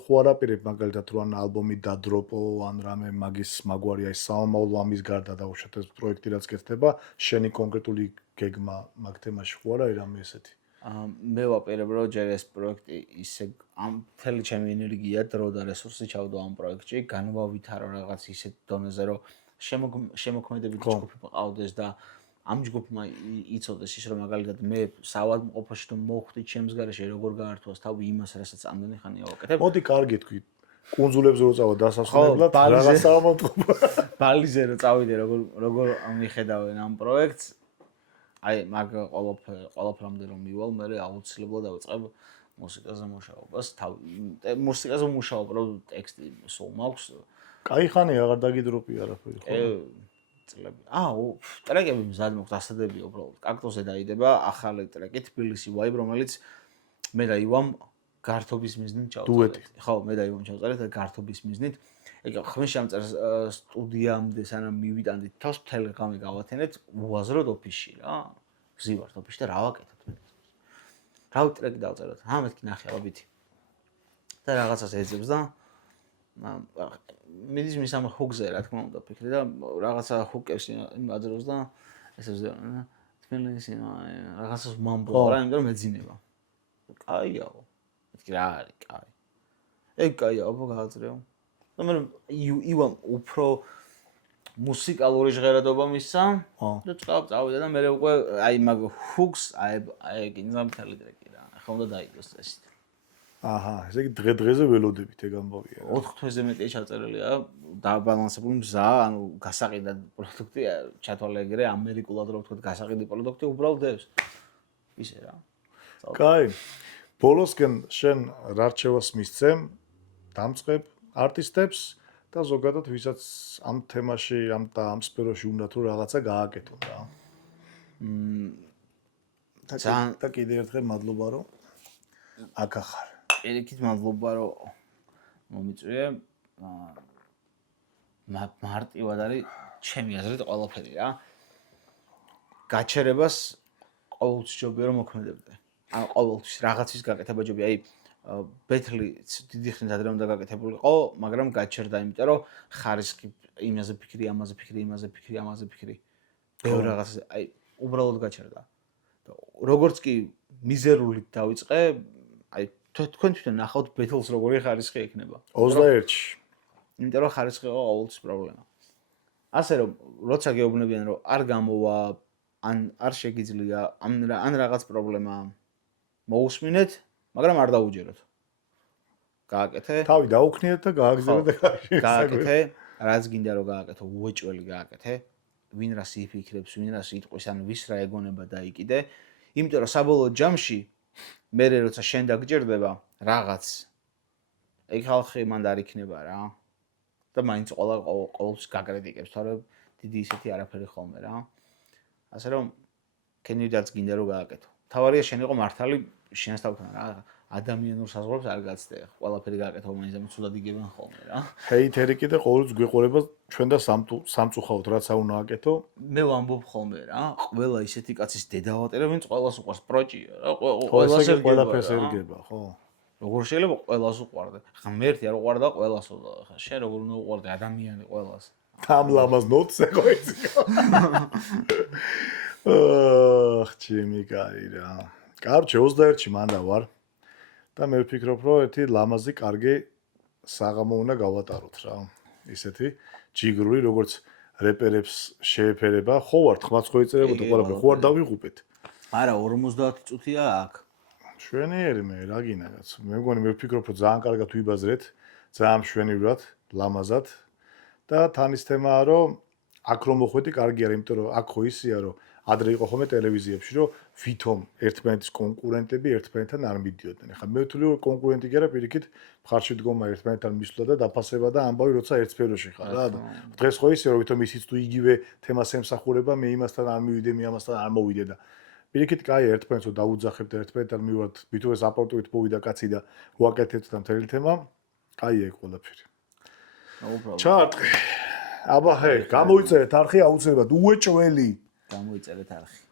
ხო არაპირებ მაგალითად რომ ან ალბომი დადროპო, ან რამე მაგის მაგვარი აი საომავლო ამის გარდა დაუშვათ ეს პროექტი რაც კეთდება, შენი კონკრეტული გეგმა მაგ თემაში ხო არა რამე ესეთი? მე ვაპირებ რომ ჯერ ეს პროექტი ისე ამ მთელი ჩემი ენერგია, დრო და რესურსი ჩავდო ამ პროექტში, განვავითარო რაღაც ისეთ დონეზე რომ შემოქმედებითი ჯგუფი მყავდეს და ამ ჯგუფმა იცოდეს ის რომ მაგალითად მე საავადმყოფოში თუ მოვხვდი ჩემს გარეშე როგორ გაართვას თავი იმას რასაც ამდენი ხანია ვაკეთებ. მოდი კარგი თქვი. კუნძულებზე რო წავა დასასრულებლად რაღაც საავადმყოფო. ბალიზე რო წავიდე როგორ მიხედავენ ამ პროექტს. აი მაგ ყველაფრამდე რომ მივალ, მე აუცილებლად დავიწყებ მუსიკაზე მუშაობას. მუსიკაზე მუშაობ, რომ ტექსტი სულ მაქვს. კაი ხანი აღარ დაგიდროპი არაფერი ხო? წლები. ტრეკები მზად მოხდა, ასადები უბრალოდ. კაქტუსზე დაიდება ახალი ტრეკი თბილისი ვაიბ, რომელიც მე და ივამ გართობის მიზნით ჩავწერეთ. ხო, მე და ივამ ჩავწერეთ გართობის მიზნით. ეგ ხმის ჩამწერს სტუდიამდე სანამ მივიტანდით თავს მთელი ღამე გავათენეთ, უაზროდ ოფისში რა. ვზივართ ოფისში და რა ვაკეთოთ მე. რა ტრეკი დავწეროთ? მეთქი ნახე ალბითი. და რაღაცას ეძებს და მიდის მისამ ჰუგზე რა თქმა უნდა ფიქრი და რაღაცა ჰუკებს იმაძროს და ესე ვზევნა თბილისი რაღაცას მომბო რა იმიტომ რომ მეძინება. კაიაო. მეთქი რა არის კაი. ეგ კაია აბა გააძრეო. და მე ივამ უფრო მუსიკალური ჟღერადობა მისცა და წავიდა და მე უკვე აი მაგ ჰუგს აი გინდა მთელი ტრეკი რა. ახლა უნდა დაიგოს წესით. აჰა, ესე იგი დღე-დღეზე ველოდებით ეგ ამბავია. 4 თვეზე მეტი ჩაწერილია, დაბალანსებული მზა, ანუ გასაყიდად პროდუქტი ჩათვალე ეგრე ამერიკულად რო ვთქვათ, გასაყიდი პროდუქტი უბრალოდ დევს. ისე რა. კაი. ბოლოსკენ შენ რა რჩევას მისცემ? დამწყებ არტისტებს და ზოგადად ვისაც ამ თემაში, ამ სფეროში უნდა თუ რაღაცა გააკეთონ რა. და კიდევ ერთხელ მადლობა რომ აქ ახარ. ერიქით მადლობა რომ მომიწვიე. მარტივად არის ჩემი აზრით ყველაფერი რა. გაჩერებას ყოველთვის ჯობია რომ მოქმედებდე. ან ყოველთვის რაღაცის გაკეთებაჯობი, აი ბეთლი დიდი ხნით ადრე უნდა გაკეთებულიყო, მაგრამ გაჩერდა, იმიტომ რომ ხარისხი იმაზე ფიქრი, ამაზე ფიქრი, იმაზე ფიქრი, ამაზე ფიქრი. ბევრ რაღაცას, აი უბრალოდ გაჩერდა. როგორც კი მიზერულით დავიწყე, აი თქვენ თვითონ ნახავთ ბეთლს როგორი ხარისხი ექნება. 21-ში. იმიტომ რომ ხარისხი იყო ყოველთვის პრობლემა. ასე რომ, როცა გეუბნებიან რომ არ გამოვა, ან არ შეგიძლია, ან რაღაც პრობლემა მოусმინეთ, მაგრამ არ დაუჯეროთ. გააკეთე. თავი დაუქნიეთ და გააგზავნეთ და გააკეთე, რაც გინდა რომ გააკეთო, უეჭველი გააკეთე. ვინ რას იფიქრებს, ვინ რას იტყვის, ან ვის რა ეგონება დაიკიდე. იმიტომ რომ საბოლოო ჯამში მე როცა შენ დაგჭირდება რაღაც ეგ ხალხი მანდ არ იქნება რა. და მაინც ყოველთვის გაკრიტიკებს, თორე დიდი ისეთი არაფერი ხოლმე რა. ასე რომ კენიდაც გინდა რომ გააკეთო. თავარია შენ იყო მართალი შენს თავთან რა. ადამიანურ საზღვრებს არ გაცდე. ყველაფერი გააკეთო, მაინც ამ ცუდად იგებენ ხოლმე რა. ჰეითერი კიდე ყოველთვის გვიყურება ჩვენ და სამწუხაროდ რაც აუნა აკეთო. მე ვამბობ ხოლმე რა, ყველა ისეთი კაცის დედა ვატერა, ვინც ყველას უყვარს პროჭია რა, ყველაფერს ერგება, ხო? როგორ შეიძლება ყველას უყვარდე? ხა მე ერთი არ უყვარდა ყველას, ხა შენ როგორ უნდა უყვარდე ადამიანი ყველას? ამ ლამაზ ნოტს ეხო იცი. ჩემი კარი რა. კარჩე 21-ში მანდა ვარ. და მე ვფიქრობ, რომ ერთი ლამაზი, კარგი საღამო უნდა გავატაროთ რა. ისეთი ჯიგრული, როგორც რეპერებს შეეფერება, ხო ვარ ხმაც ხო იწერებოდა ყველაფერი, ხო არ დავიღუპეთ. არა, 50 წუთია აქ. შვენიერი მე რა გინდა კაცო. მე მგონი მე ვფიქრობ, რომ ძალიან კარგად ვიბაზრეთ, ძალიან მშვენივრად, ლამაზად და თანის თემაა, რომ აქ რომ მოხვედი, კარგი არა, იმიტომ რომ აქ ხო ისია, რომ ადრე იყო ხოლმე ტელევიზიებში, რომ ვითომ ერთმანეთის კონკურენტები ერთმანეთთან არ მიდიოდნენ. ეხლა მე ვთვლი, რომ კონკურენტი კი არა, პირიქით მხარში დგომა ერთმანეთთან მისვლა და დაფასება და ამბავი, როცა ერთ სფეროში ხარ რა. დღეს ხო ისე, რომ ვითომ ისიც თუ იგივე თემას ემსახურება, მე იმასთან არ მივიდე, მე ამასთან არ მოვიდე და პირიქით კაი ერთმანეთს რომ დაუძახებ და ერთმანეთთან მივად, ვითომ ეს აპორტივით მოვიდა კაცი და ვაკეთებთ და მთელი თემა, კაია ეგ ყველაფერი. ჩაარტყი. აბა ჰე, გამოიწერეთ არხი აუცილებლად უეჭველი. გამოიწერეთ არხი.